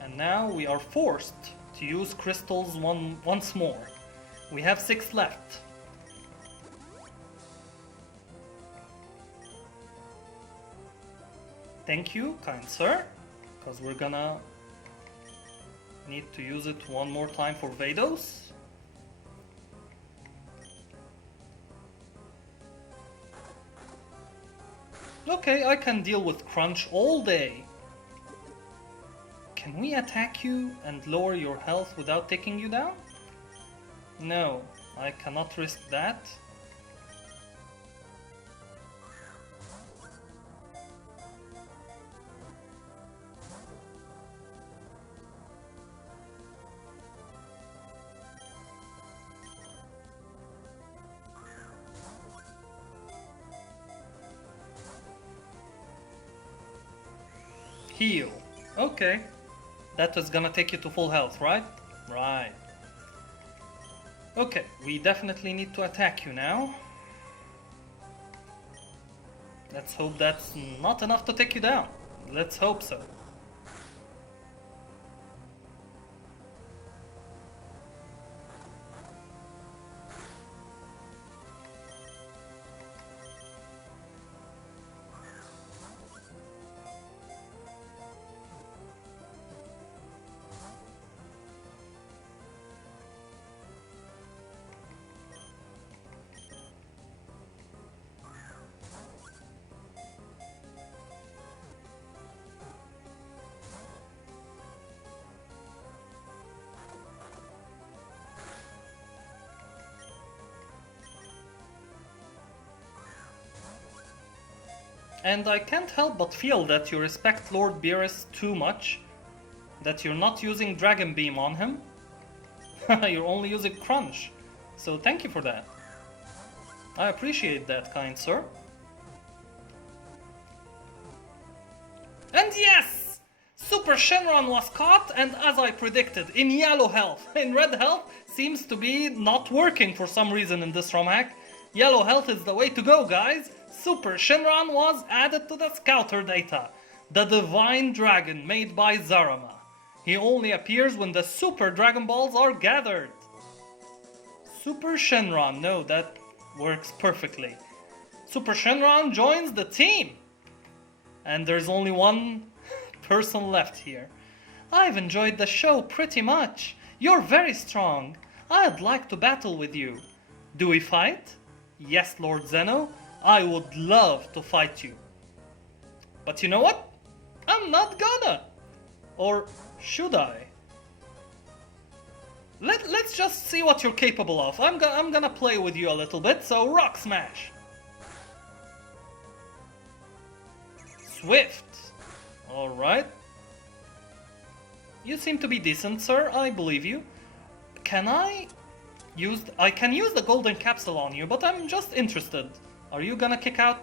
And now we are forced to use crystals once more. We have 6 left. Thank you, kind sir, because we're gonna need to use it one more time for Vados. Okay, I can deal with Crunch all day. Can we attack you and lower your health without taking you down? No, I cannot risk that. Heal. Okay. That was gonna take you to full health, right? Right. Okay, we definitely need to attack you now. Let's hope that's not enough to take you down. Let's hope so. And I can't help but feel that you respect Lord Beerus too much. That you're not using Dragon Beam on him. You're only using Crunch. So thank you for that. I appreciate that, kind sir. And yes! Super Shenron was caught, and as I predicted, in yellow health. In red health, seems to be not working for some reason in this ROM hack. Yellow health is the way to go, guys. Super Shenron was added to the Scouter data. The Divine Dragon made by Zarama. He only appears when the Super Dragon Balls are gathered. Super Shenron, no, that works perfectly. Super Shenron joins the team. And there's only one person left here. I've enjoyed the show pretty much. You're very strong. I'd like to battle with you. Do we fight? Yes, Lord Zeno. I would love to fight you. But you know what? I'm not gonna. Or should I? Let's just see what you're capable of. I'm gonna play with you a little bit, so Rock Smash. Swift. Alright. You seem to be decent, sir. I believe you. Can I can use the golden capsule on you, but I'm just interested. Are you gonna kick out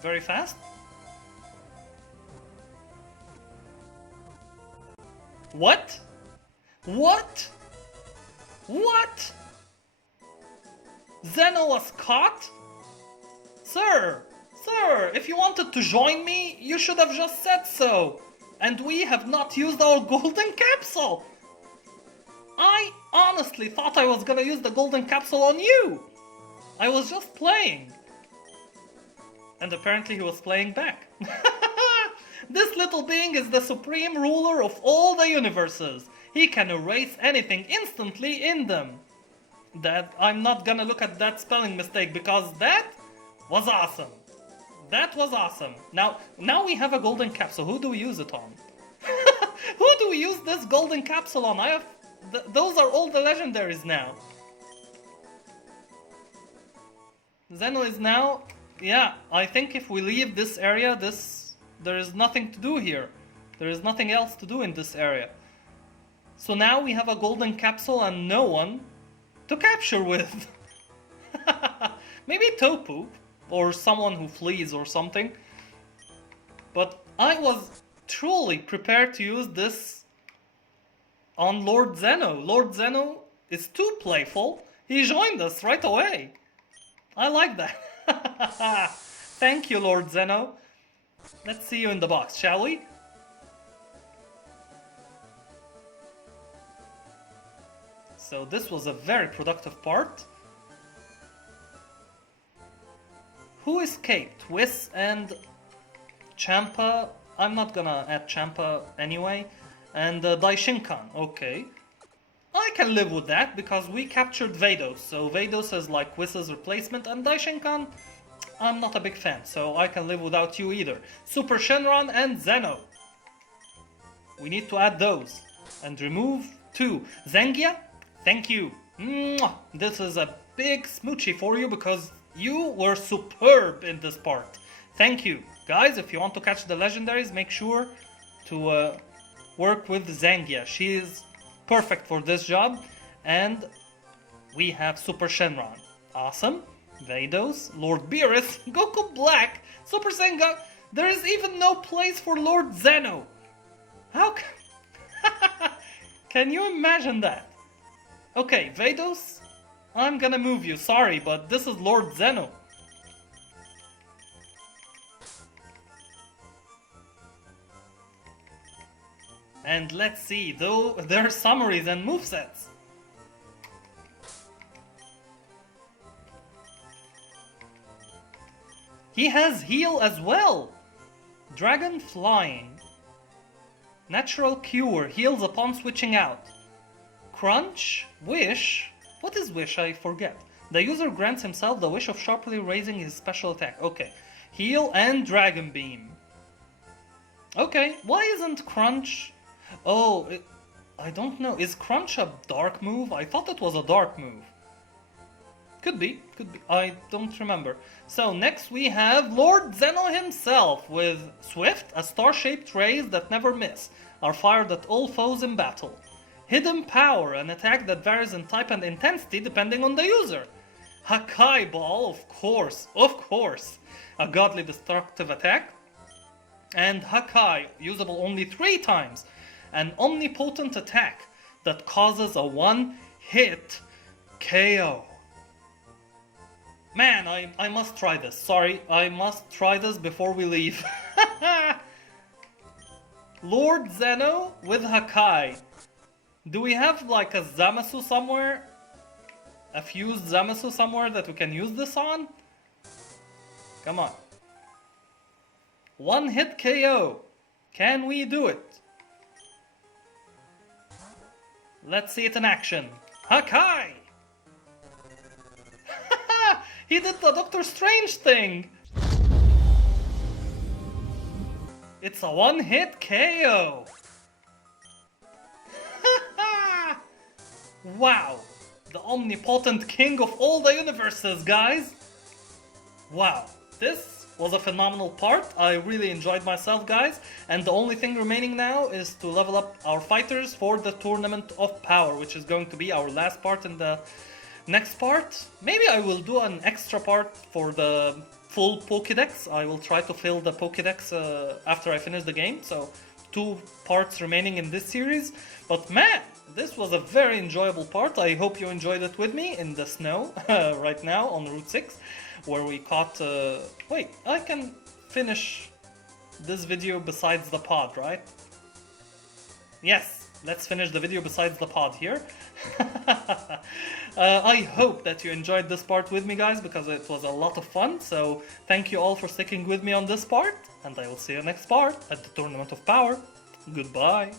very fast? What? What? What? Zeno was caught? Sir, if you wanted to join me, you should have just said so. And we have not used our golden capsule. I honestly thought I was gonna use the golden capsule on you. I was just playing. And apparently he was playing back. This little being is the supreme ruler of all the universes. He can erase anything instantly in them. That I'm not gonna look at that spelling mistake because that was awesome. That was awesome. Now we have a golden capsule. Who do we use it on? Who do we use this golden capsule on? Those are all the legendaries now. Zeno is now... Yeah, I think if we leave this area, there is nothing to do here. There is nothing else to do in this area. So now we have a golden capsule and no one to capture with. Maybe Topu, or someone who flees or something. But I was truly prepared to use this on Lord Zeno. Lord Zeno is too playful. He joined us right away. I like that. Thank you, Lord Zeno. Let's see you in the box, shall we? So this was a very productive part. Who escaped? Whis and Champa. I'm not gonna add Champa anyway. And Daishinkan. Okay. I can live with that because we captured Vados. So Vados is like Whis' replacement, and Daishinkan, I'm not a big fan, so I can live without you either. Super Shenron and Zeno. We need to add those. And remove 2. Zangia, thank you. Mwah! This is a big smoochie for you because you were superb in this part. Thank you. Guys, if you want to catch the legendaries, make sure to work with Zangia. She is perfect for this job. And we have Super Shenron. Awesome. Vados, Lord Beerus, Goku Black, Super Saiyan. There is even no place for Lord Zeno. How can you imagine that? Okay, Vados, I'm gonna move you. Sorry, but this is Lord Zeno. And let's see, though, their summaries and movesets. He has heal as well. Dragon Flying. Natural Cure, heals upon switching out. Crunch, Wish. What is Wish? I forget. The user grants himself the wish of sharply raising his special attack. Okay. Heal and Dragon Beam. Okay, why isn't Crunch... Oh, I don't know. Is Crunch a dark move? I thought it was a dark move. Could be. I don't remember. So next we have Lord Zeno himself with Swift, a star-shaped rays that never miss, are fired at all foes in battle. Hidden Power, an attack that varies in type and intensity depending on the user. Hakai Ball, of course, a godly destructive attack. And Hakai, usable only 3 times, an omnipotent attack that causes a 1-hit KO. Man, I must try this. Sorry, I must try this before we leave. Lord Zeno with Hakai. Do we have like a Zamasu somewhere? A fused Zamasu somewhere that we can use this on? Come on. One hit KO. Can we do it? Let's see it in action. Hakai! He did the Doctor Strange thing! It's a one-hit KO! Wow! The omnipotent king of all the universes, guys! Wow, this was a phenomenal part. I really enjoyed myself, guys. And the only thing remaining now is to level up our fighters for the Tournament of Power, which is going to be our last part in the next part. Maybe I will do an extra part for the full Pokédex. I will try to fill the Pokédex after I finish the game. So 2 parts remaining in this series. But man, this was a very enjoyable part. I hope you enjoyed it with me in the snow right now on Route 6, where we caught... Wait, I can finish this video besides the pod, right? Yes, let's finish the video besides the pod here. I hope that you enjoyed this part with me, guys, because it was a lot of fun. So thank you all for sticking with me on this part, and I will see you next part at the Tournament of Power. Goodbye.